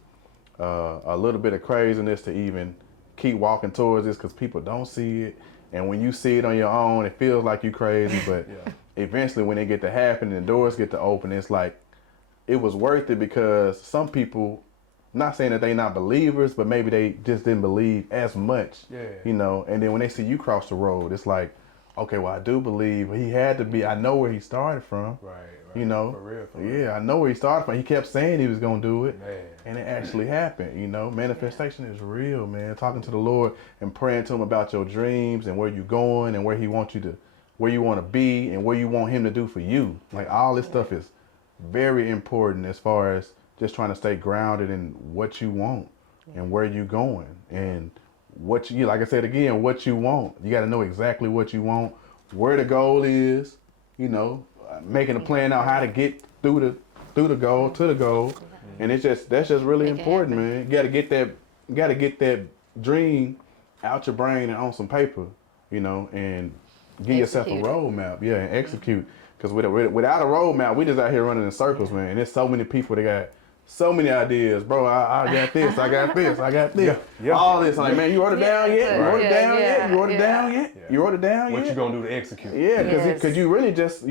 a little bit of craziness to even keep walking towards this because people don't see it. And when you see it on your own, it feels like you crazy, but eventually when it get to happen and the doors get to open, it's like, it was worth it because some people, not saying that they not believers, but maybe they just didn't believe as much, and then when they see you cross the road, it's like, okay, well, I do believe he had to be, I know where he started from, right. For real. Yeah, I know where he started from. He kept saying he was going to do it, man. And it actually happened, manifestation is real, man. Talking to the Lord and praying to him about your dreams and where you're going and where he wants you to, where you want to be and where you want him to do for you. Like all this stuff is very important as far as just trying to stay grounded in what you want and where you're going and what you, like I said again, what you want. You got to know exactly what you want, where the goal is, making a plan out how to get through the goal to the goal, and that's just really important, man. You got to get that dream out your brain and on some paper, and give yourself a roadmap, and execute. Because without a roadmap, we just out here running in circles, man. And there's so many people that got so many ideas. Bro, I got this, I got this, I got this. All this. Like, man, you wrote it down yet? You wrote it down yet? You wrote it down yet? You wrote it down yet? What you gonna do to execute? Yeah, because you really just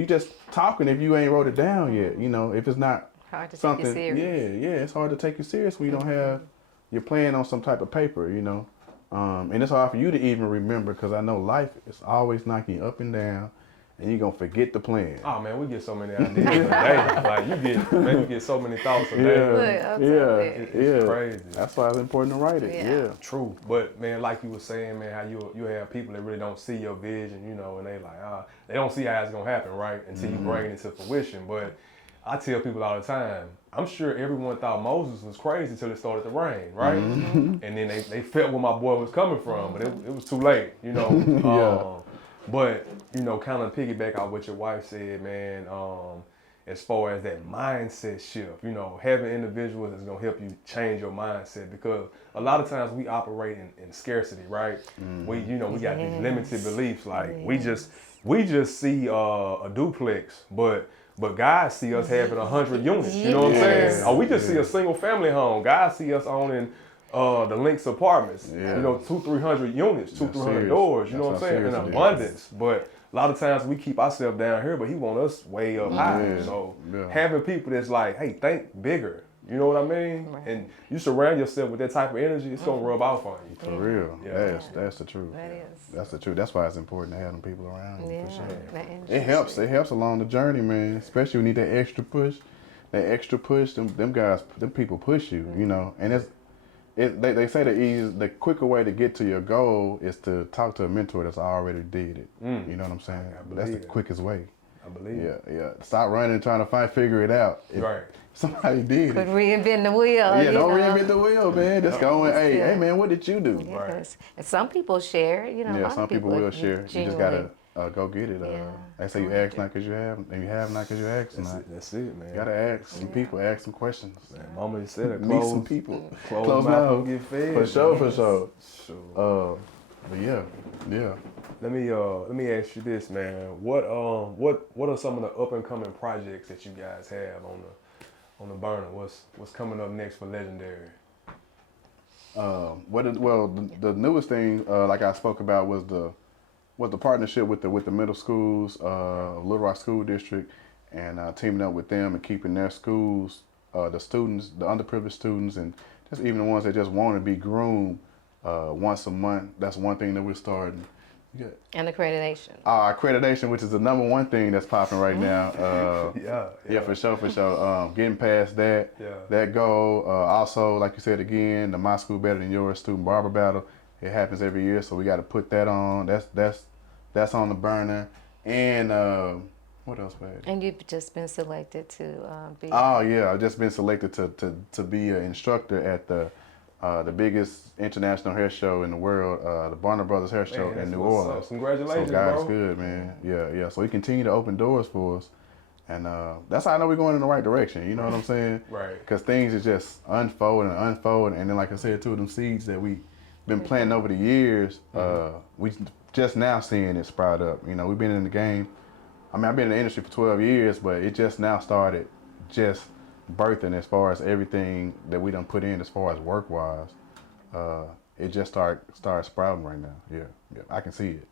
talking if you ain't wrote it down yet. If it's not hard to something. take you serious. It's hard to take you serious when you don't have your plan on some type of paper, And it's hard for you to even remember because I know life is always knocking you up and down. And you're going to forget the plan. Oh, man, we get so many ideas a day. Like, you get so many thoughts a day. It's crazy. That's why it's important to write it. Yeah. True. But, man, like you were saying, man, how you have people that really don't see your vision, and they like, they don't see how it's going to happen, right, until you bring it into fruition. But I tell people all the time, I'm sure everyone thought Moses was crazy until it started to rain, right? And then they felt where my boy was coming from, but it was too late, But, kind of piggyback on what your wife said, man, as far as that mindset shift, having individuals that's going to help you change your mindset because a lot of times we operate in scarcity, right? We got these limited beliefs. Like we just see a duplex, but God see us having 100 units, you know what I'm saying? Or we just see a single family home. God see us owning the Links apartments, 200-300 units, 200-300 doors, you know what I'm saying, in abundance. But a lot of times we keep ourselves down here, but he want us way up high. So having people that's like, hey, think bigger, you know what I mean? Right. And you surround yourself with that type of energy, it's gonna rub off on you. For real, that's the truth. That is. That's the truth. That's why it's important to have them people around you. For sure. It helps. It helps along the journey, man. Especially when you need that extra push. That extra push, them guys, them people push you, And they say the quicker way to get to your goal is to talk to a mentor that's already did it. You know what I'm saying? That's the quickest way. I believe. Yeah. Stop running and trying to figure it out. Right. Somebody did Could it. reinvent the wheel. Yeah, don't reinvent the wheel, man. Just go and, hey, man, what did you do? Yes. And some people share, Yeah, some people will share. You just gotta go get it. Yeah, They say you ask not because you have, and you have not because you ask not. That's it, man. You gotta ask some people, ask some questions. Man, Mama said it. Meet some people. Close mouth don't get fed. For sure, man. for sure. Sure. But yeah. Let me ask you this, man. What are some of the up and coming projects that you guys have on the burner? What's coming up next for Legendary? The newest thing, like I spoke about, was the partnership with the middle schools, Little Rock School District, and teaming up with them and keeping their schools, the students, the underprivileged students, and just even the ones that just want to be groomed once a month. That's one thing that we're starting. And accreditation. Accreditation, which is the number one thing that's popping right now. Yeah, for sure. Getting past that, that goal. Also, like you said again, the My School Better Than Yours student barber battle. It happens every year, so we got to put that on. That's on the burner. And what else, man? And you've just been selected to be. Oh yeah, I've just been selected to be an instructor at the biggest international hair show in the world, the Barber Brothers Hair Show in New Orleans. Congratulations, so God's bro. good, man. Yeah. So he continue to open doors for us, and that's how I know we're going in the right direction. You know what I'm saying? Right. Because things are just unfolding, and then like I said, two of them seeds that we been planting over the years, we just now seeing it sprout up. You know, we've been in the game. I mean, I've been in the industry for 12 years, but it just now started just birthing as far as everything that we done put in as far as work-wise. It just started sprouting right now. Yeah, I can see it.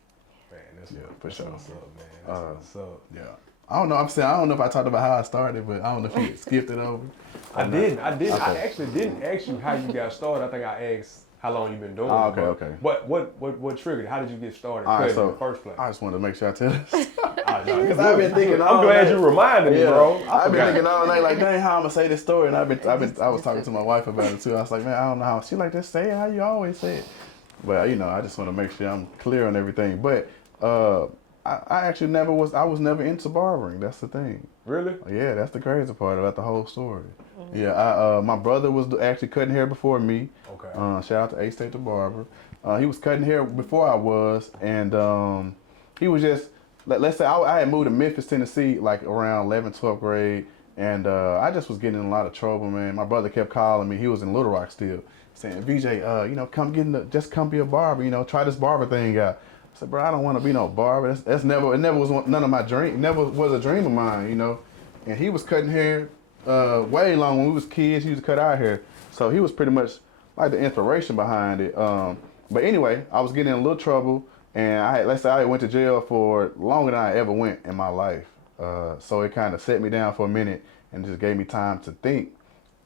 Man, that's for sure. What's up, man? That's what's up. Yeah. I don't know. I don't know if I talked about how I started, but I don't know if you skipped it over. I did. Okay. I actually didn't ask you how you got started. I think I asked how long you been doing it. Okay. What triggered it? How did you get started All right, in the first place? I just wanted to make sure I tell this. Because I've been thinking I'm glad you reminded me, bro. I've been thinking all night, like, dang, how I'm gonna say this story, and I was talking to my wife about it too. I was like, man, I don't know how. She like, just say it how you always say it. But I just want to make sure I'm clear on everything. But I actually I was never into barbering. That's the thing. Really? Yeah, that's the crazy part about the whole story. Yeah, my brother was actually cutting hair before me. Okay. Shout out to A-State the Barber. He was cutting hair before I was, and he was just, let's say I had moved to Memphis, Tennessee, like around 11th, 12th grade, and I just was getting in a lot of trouble, man. My brother kept calling me. He was in Little Rock still, saying, VJ, just come be a barber, try this barber thing out. I said, bro, I don't want to be no barber. It never was none of my dream. Never was a dream of mine, And he was cutting hair way long when we was kids. He used to cut our hair, so he was pretty much like the inspiration behind it. But anyway, I was getting in a little trouble, and I went to jail for longer than I ever went in my life. So it kind of set me down for a minute and just gave me time to think.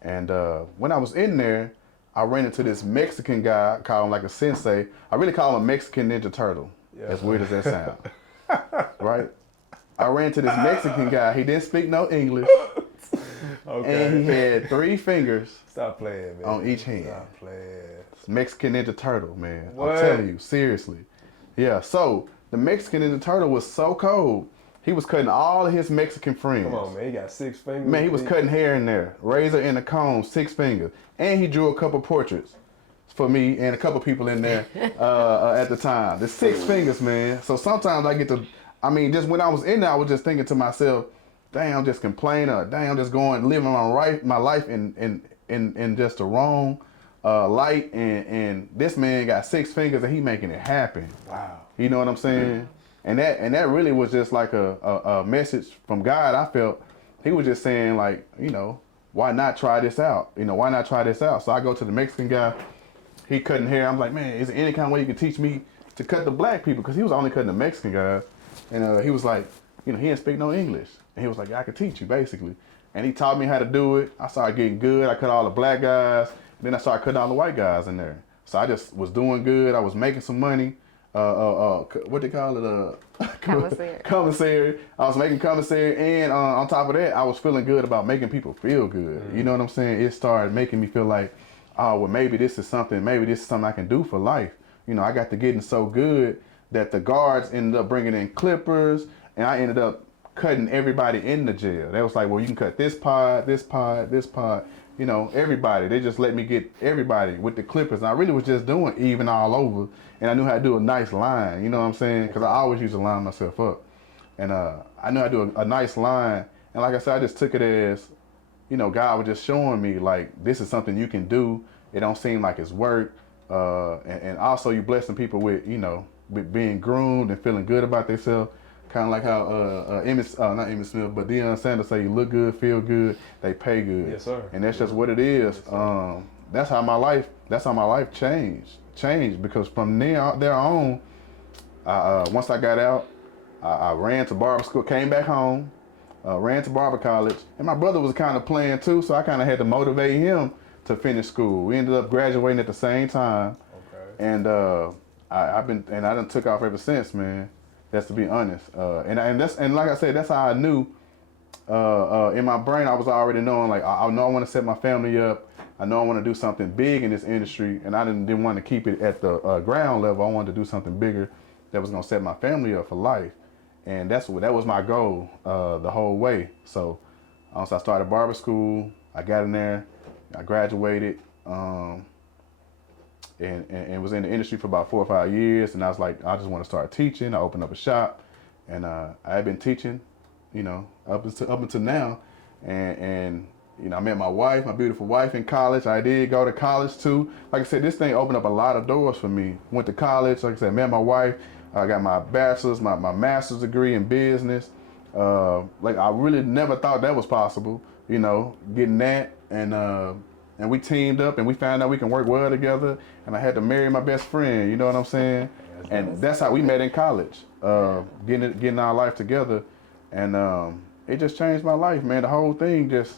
And when I was in there, I ran into this Mexican guy, I call him like a sensei. I really call him a Mexican Ninja Turtle. Yeah. As weird as that sounds, right? I ran into this Mexican guy. He didn't speak no English. Okay. And he had 3 fingers. Stop playing, man. On each hand. Stop playing. Mexican Ninja Turtle, man. What? I'm telling you, seriously. Yeah, so the Mexican Ninja Turtle was so cold. He was cutting all of his Mexican friends. Come on, man. He got 6 fingers. Man, he was cutting hair in there. Razor and a comb, 6 fingers. And he drew a couple portraits for me and a couple people in there at the time. The 6 fingers, man. So sometimes just when I was in there, I was just thinking to myself, dang, I'm just complaining. Dang, I'm just living my life in just the wrong light. And this man got 6 fingers and he making it happen. Wow. You know what I'm saying? And that really was just like a message from God. I felt he was just saying, like, why not try this out? Why not try this out? So I go to the Mexican guy. He cutting hair. I'm like, man, is there any kind of way you can teach me to cut the black people? Because he was only cutting the Mexican guys. And he was like, he didn't speak no English. And he was like, yeah, I could teach you, basically. And he taught me how to do it. I started getting good. I cut all the black guys. Then I started cutting all the white guys in there. So I just was doing good. I was making some money. What they call it? Commissary. Commissary. I was making commissary, and on top of that, I was feeling good about making people feel good. You know what I'm saying? It started making me feel like, oh, well, maybe this is something I can do for life. I got to getting so good that the guards ended up bringing in clippers, and I ended up cutting everybody in the jail. They was like, well, you can cut this part, this part, this part. you know, everybody. They just let me get everybody with the clippers. And I really was just doing even all over, and I knew how to do a nice line. You know what I'm saying? Because I always used to line myself up, and I knew how to do a nice line. And like I said, I just took it as, you know, God was just showing me like this is something you can do. It don't seem like it's work, and also you blessing people with, you know, with being groomed and feeling good about themselves. Kind of like how not Emmett Smith, but Deion Sanders say, you look good, feel good, they pay good. Yes, sir. And that's just what it is. Yes, that's how my life changed because from there on, once I got out, I ran to barber school, came back home, ran to barber college, and my brother was kind of playing too, so I kind of had to motivate him to finish school. We ended up graduating at the same time, and I done took off ever since, man. That's to be honest, and like I said, that's how I knew. In my brain, I was already knowing, like, I know I want to set my family up. I know I want to do something big in this industry, and I didn't want to keep it at the ground level. I wanted to do something bigger that was gonna set my family up for life, and that was my goal the whole way. So, so I started barber school. I got in there, I graduated. And was in the industry for about 4 or 5 years, and I was like, I just want to start teaching. I opened up a shop, and I had been teaching, you know, up until now, and you know, I met my wife, my beautiful wife, in college. I did go to college too. Like I said, this thing opened up a lot of doors for me. Went to college, like I said, met my wife. I got my bachelor's, my master's degree in business. Like I really never thought that was possible, you know, getting that, and we teamed up and we found out we can work well together. And I had to marry my best friend, you know what I'm saying? And that's how we met in college, getting our life together. And it just changed my life, man. The whole thing just,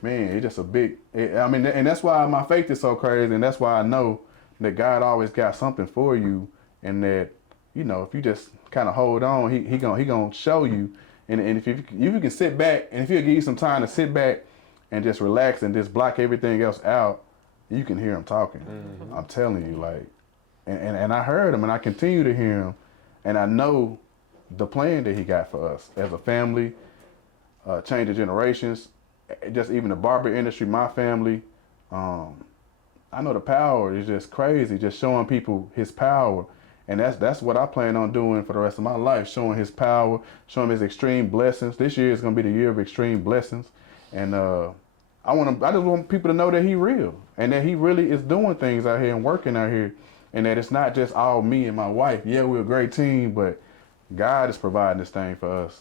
man, it's just and that's why my faith is so crazy. And that's why I know that God always got something for you. And that, you know, if you just kind of hold on, he gonna show you. And if you can sit back, and if he'll give you some time to sit back and just relax and just block everything else out, you can hear him talking. Mm-hmm. I'm telling you, like, and I heard him, and I continue to hear him, and I know the plan that he got for us as a family, changing generations, just even the barber industry, my family. I know the power is just crazy, just showing people his power. And that's what I plan on doing for the rest of my life, showing his power, showing his extreme blessings. This year is gonna be the year of extreme blessings. And I just want people to know that he real and that he really is doing things out here and working out here, and that it's not just all me and my wife. Yeah, we're a great team, but God is providing this thing for us.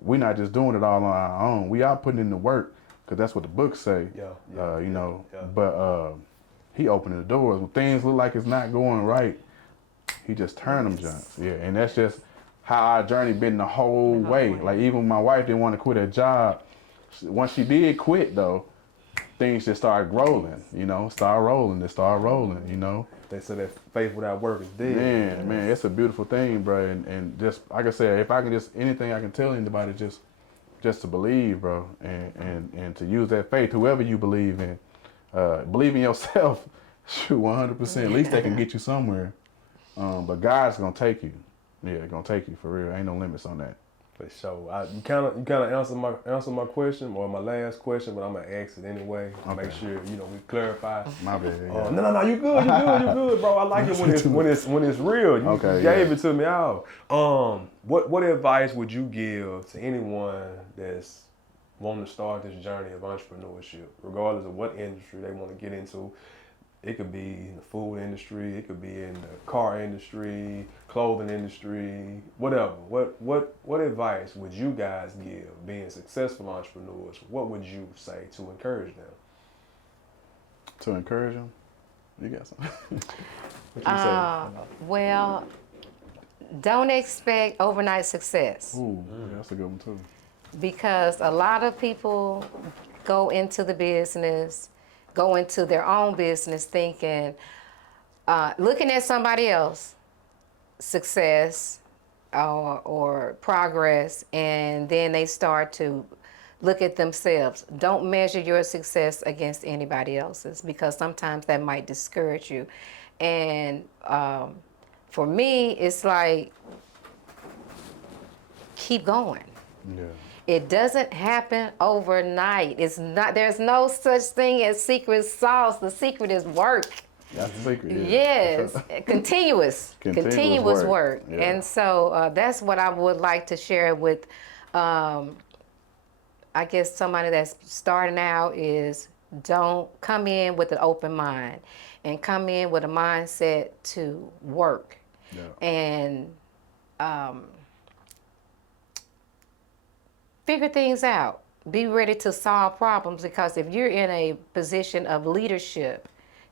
We're not just doing it all on our own. We are putting in the work, because that's what the books say. You know. But he opening the doors. When things look like it's not going right, he just turned them joints. Yeah, and that's just how our journey been the whole way. Like, even my wife didn't want to quit her job. Once she did quit, though, things just started rolling, you know, start rolling, you know. They said that faith without work is dead. Man, it's a beautiful thing, bro. And just, like I said, if I can just, anything I can tell anybody, just to believe, bro, and to use that faith, whoever you believe in, believe in yourself, shoot, 100%, at least they can get you somewhere. But God's gonna take you. Yeah, gonna take you for real. Ain't no limits on that. For sure. You kind of answer my question, or my last question, but I'm gonna ask it anyway. Okay. Make sure, you know, we clarify. My bad. Yeah. No, you good, bro. I like it when it's real. You gave it to me out. What advice would you give to anyone that's wanting to start this journey of entrepreneurship, regardless of what industry they want to get into? It could be in the food industry, it could be in the car industry, clothing industry, whatever. What advice would you guys give being successful entrepreneurs? What would you say to encourage them? To encourage them? You got something? What you say? Well, don't expect overnight success. Ooh, that's a good one too. Because a lot of people go into the business, go into their own business thinking, looking at somebody else success or progress, and then they start to look at themselves. Don't measure your success against anybody else's, because sometimes that might discourage you. And for me, it's like, keep going. Yeah. It doesn't happen overnight. It's not. There's no such thing as secret sauce. The secret is work. That's the secret. Yeah, Yes, for sure. continuous work. Yeah. And so that's what I would like to share with, I guess, somebody that's starting out is don't come in with an open mind and come in with a mindset to work. Yeah. And figure things out. Be ready to solve problems, because if you're in a position of leadership,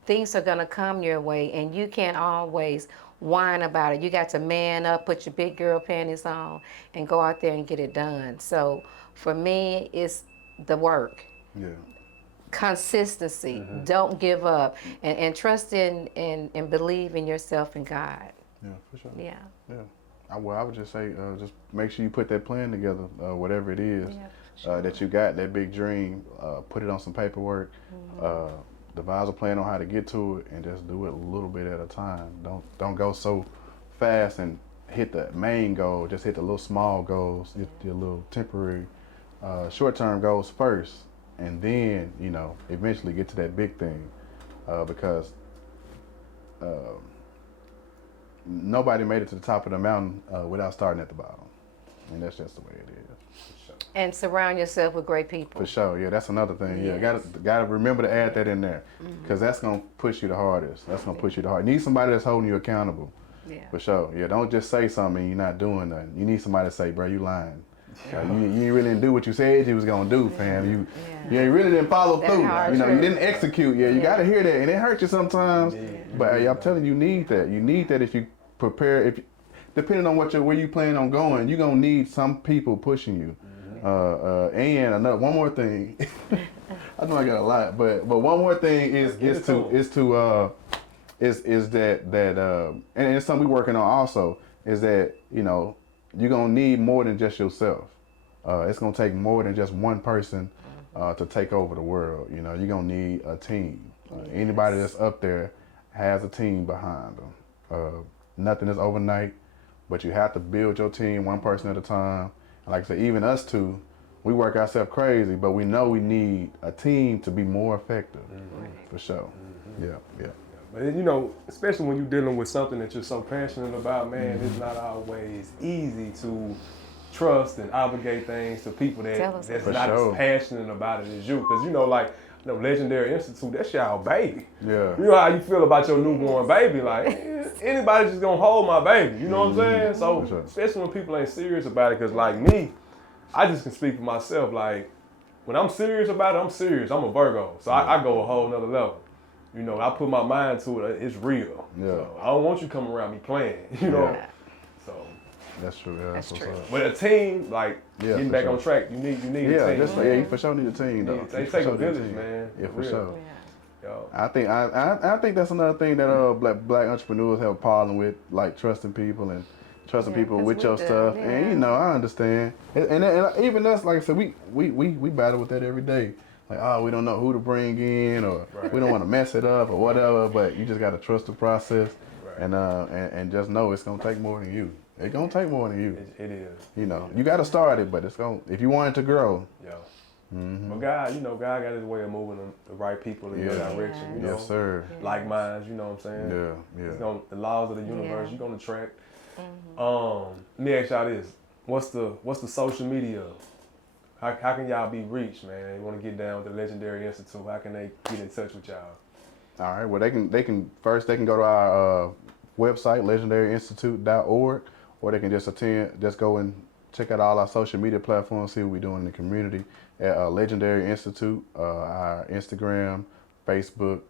things are going to come your way and you can't always whine about it. You got to man up, put your big girl panties on, and go out there and get it done. So for me, it's the work. Yeah. Consistency. Don't give up. And trust in and believe in yourself and God. Yeah, for sure. Yeah. Yeah. Well, I would just say, just make sure you put that plan together, whatever it is that you got, that big dream. Put it on some paperwork. Devise a plan on how to get to it, and just do it a little bit at a time. Don't go so fast and hit the main goal. Just hit the little small goals, hit your little temporary, short-term goals first, and then eventually get to that big thing, because nobody made it to the top of the mountain without starting at the bottom, and that's just the way it is. And surround yourself with great people. For sure, yeah, that's another thing. Yes. Yeah, gotta remember to add that in there, because that's gonna push you the hardest. That's gonna push you the hardest. You need somebody that's holding you accountable. Yeah. For sure. Yeah, don't just say something and you're not doing nothing. You need somebody to say, bro, you lying. You really didn't do what you said you was gonna do, fam. You really didn't follow through. You didn't execute. Yeah, you gotta hear that, and it hurts you sometimes. But I'm telling you, you need that. You need that if you prepare. Depending on where you plan on going, you're gonna need some people pushing you. And one more thing. I know I got a lot, but one more thing is that and it's something we're working on also, is that you're gonna need more than just yourself. It's gonna take more than just one person to take over the world. You're gonna need a team. Anybody that's up there has a team behind them. Nothing is overnight, but you have to build your team one person at a time. Like I said, even us two, we work ourselves crazy, but we know we need a team to be more effective. For sure. Yeah. But especially when you're dealing with something that you're so passionate about, man, it's not always easy to trust and obligate things to people that's not as passionate about it as you. Because Legendary Institute, that's y'all baby. Yeah. You know how you feel about your newborn baby. Like, anybody just gonna hold my baby. You know what I'm saying? So, especially when people ain't serious about it, because like me, I just can speak for myself. Like, when I'm serious about it, I'm serious. I'm a Virgo. So I go a whole nother level. I put my mind to it. It's real. Yeah. So I don't want you coming around me playing, Yeah. So. That's true. Yeah, that's true. But a team, getting back on track, you need a team. You for sure need a team though. They take a village, man. Yeah, for sure. Yeah. I think that's another thing that black entrepreneurs have a problem with, like trusting people and trusting people with your stuff. Yeah. And I understand. And even us, like I said, we battle with that every day. Like, we don't know who to bring in, or we don't want to mess it up or whatever. But you just got to trust the process, and just know it's gonna take more than you. It's gonna take more than you. It is. You got to start it, but if you want it to grow. Yeah. But God, God got his way of moving the right people in your direction. Yes, sir. Like minds, you know what I'm saying? Yeah. The laws of the universe, you're gonna attract. Let me ask y'all this: what's the social media? How can y'all be reached, man? You want to get down with the Legendary Institute? How can they get in touch with y'all? All right. Well, they can go to our website, legendaryinstitute.org, or they can just go and check out all our social media platforms, see what we're doing in the community at Legendary Institute, our Instagram, Facebook,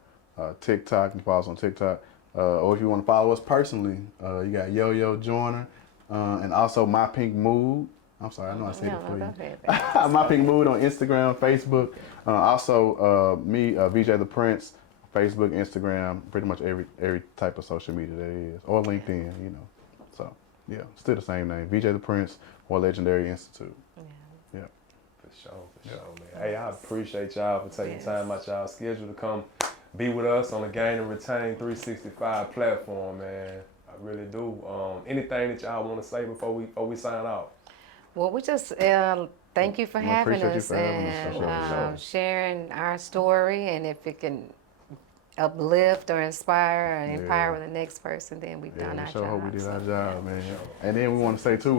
TikTok. You can follow us on TikTok. Or if you want to follow us personally, you got Yo-Yo Joiner, and also My Pink Mood. I'm sorry, I know I said it for you. My Pink Mood on Instagram, Facebook. Also, me, VJ the Prince, Facebook, Instagram, pretty much every type of social media that is, or LinkedIn, So, yeah, still the same name, VJ the Prince or Legendary Institute. Yeah. For sure, man. Hey, I appreciate y'all for taking time out y'all schedule to come be with us on the Gain and Retain 365 platform, man. I really do. Anything that y'all want to say before we sign off? Well, we just Thank you for We having appreciate you us for having us, and for sure. sharing our story. And if it can uplift or inspire or empower the next person, then we've done Yeah, our we sure job. hope we did our So, job, man. And then we want to say too,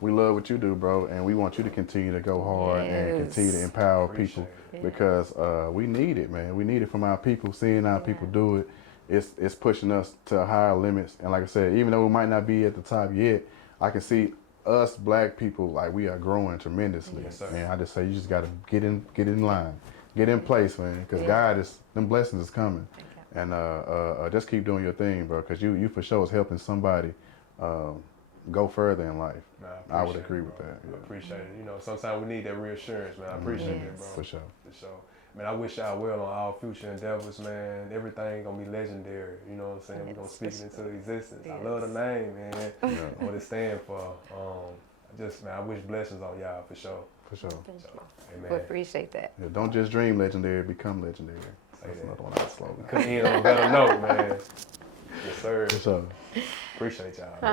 we love what you do, bro, and we want you to continue to go hard and continue to Yes. empower Appreciate people it. because we need it, man. We need it from our people. Seeing our people do it, it's pushing us to higher limits. And like I said, even though we might not be at the top yet, I can see us black people like we are growing tremendously. Yes, sir. And I just say you just gotta get in line, get in place, man, because God is them blessings is coming. And just keep doing your thing, bro, because you for sure is helping somebody go further in life. Nah, I would appreciate agree it, with bro. that. I Yeah. appreciate it. You know, sometimes we need that reassurance, man. I appreciate that, bro. For sure. For sure. Man, I wish y'all well on all future endeavors, man. Everything gonna be legendary. You know what I'm saying? We're gonna speak it into existence. I love the name, man. What it stands for. Man, I wish blessings on y'all for sure. For sure. Thank you. Amen. We appreciate that. Yeah, don't just dream legendary, become legendary. Say That's that. another one of our slogans. Couldn't end on a better note, man. Yes, sir. For sure. Appreciate y'all. All right.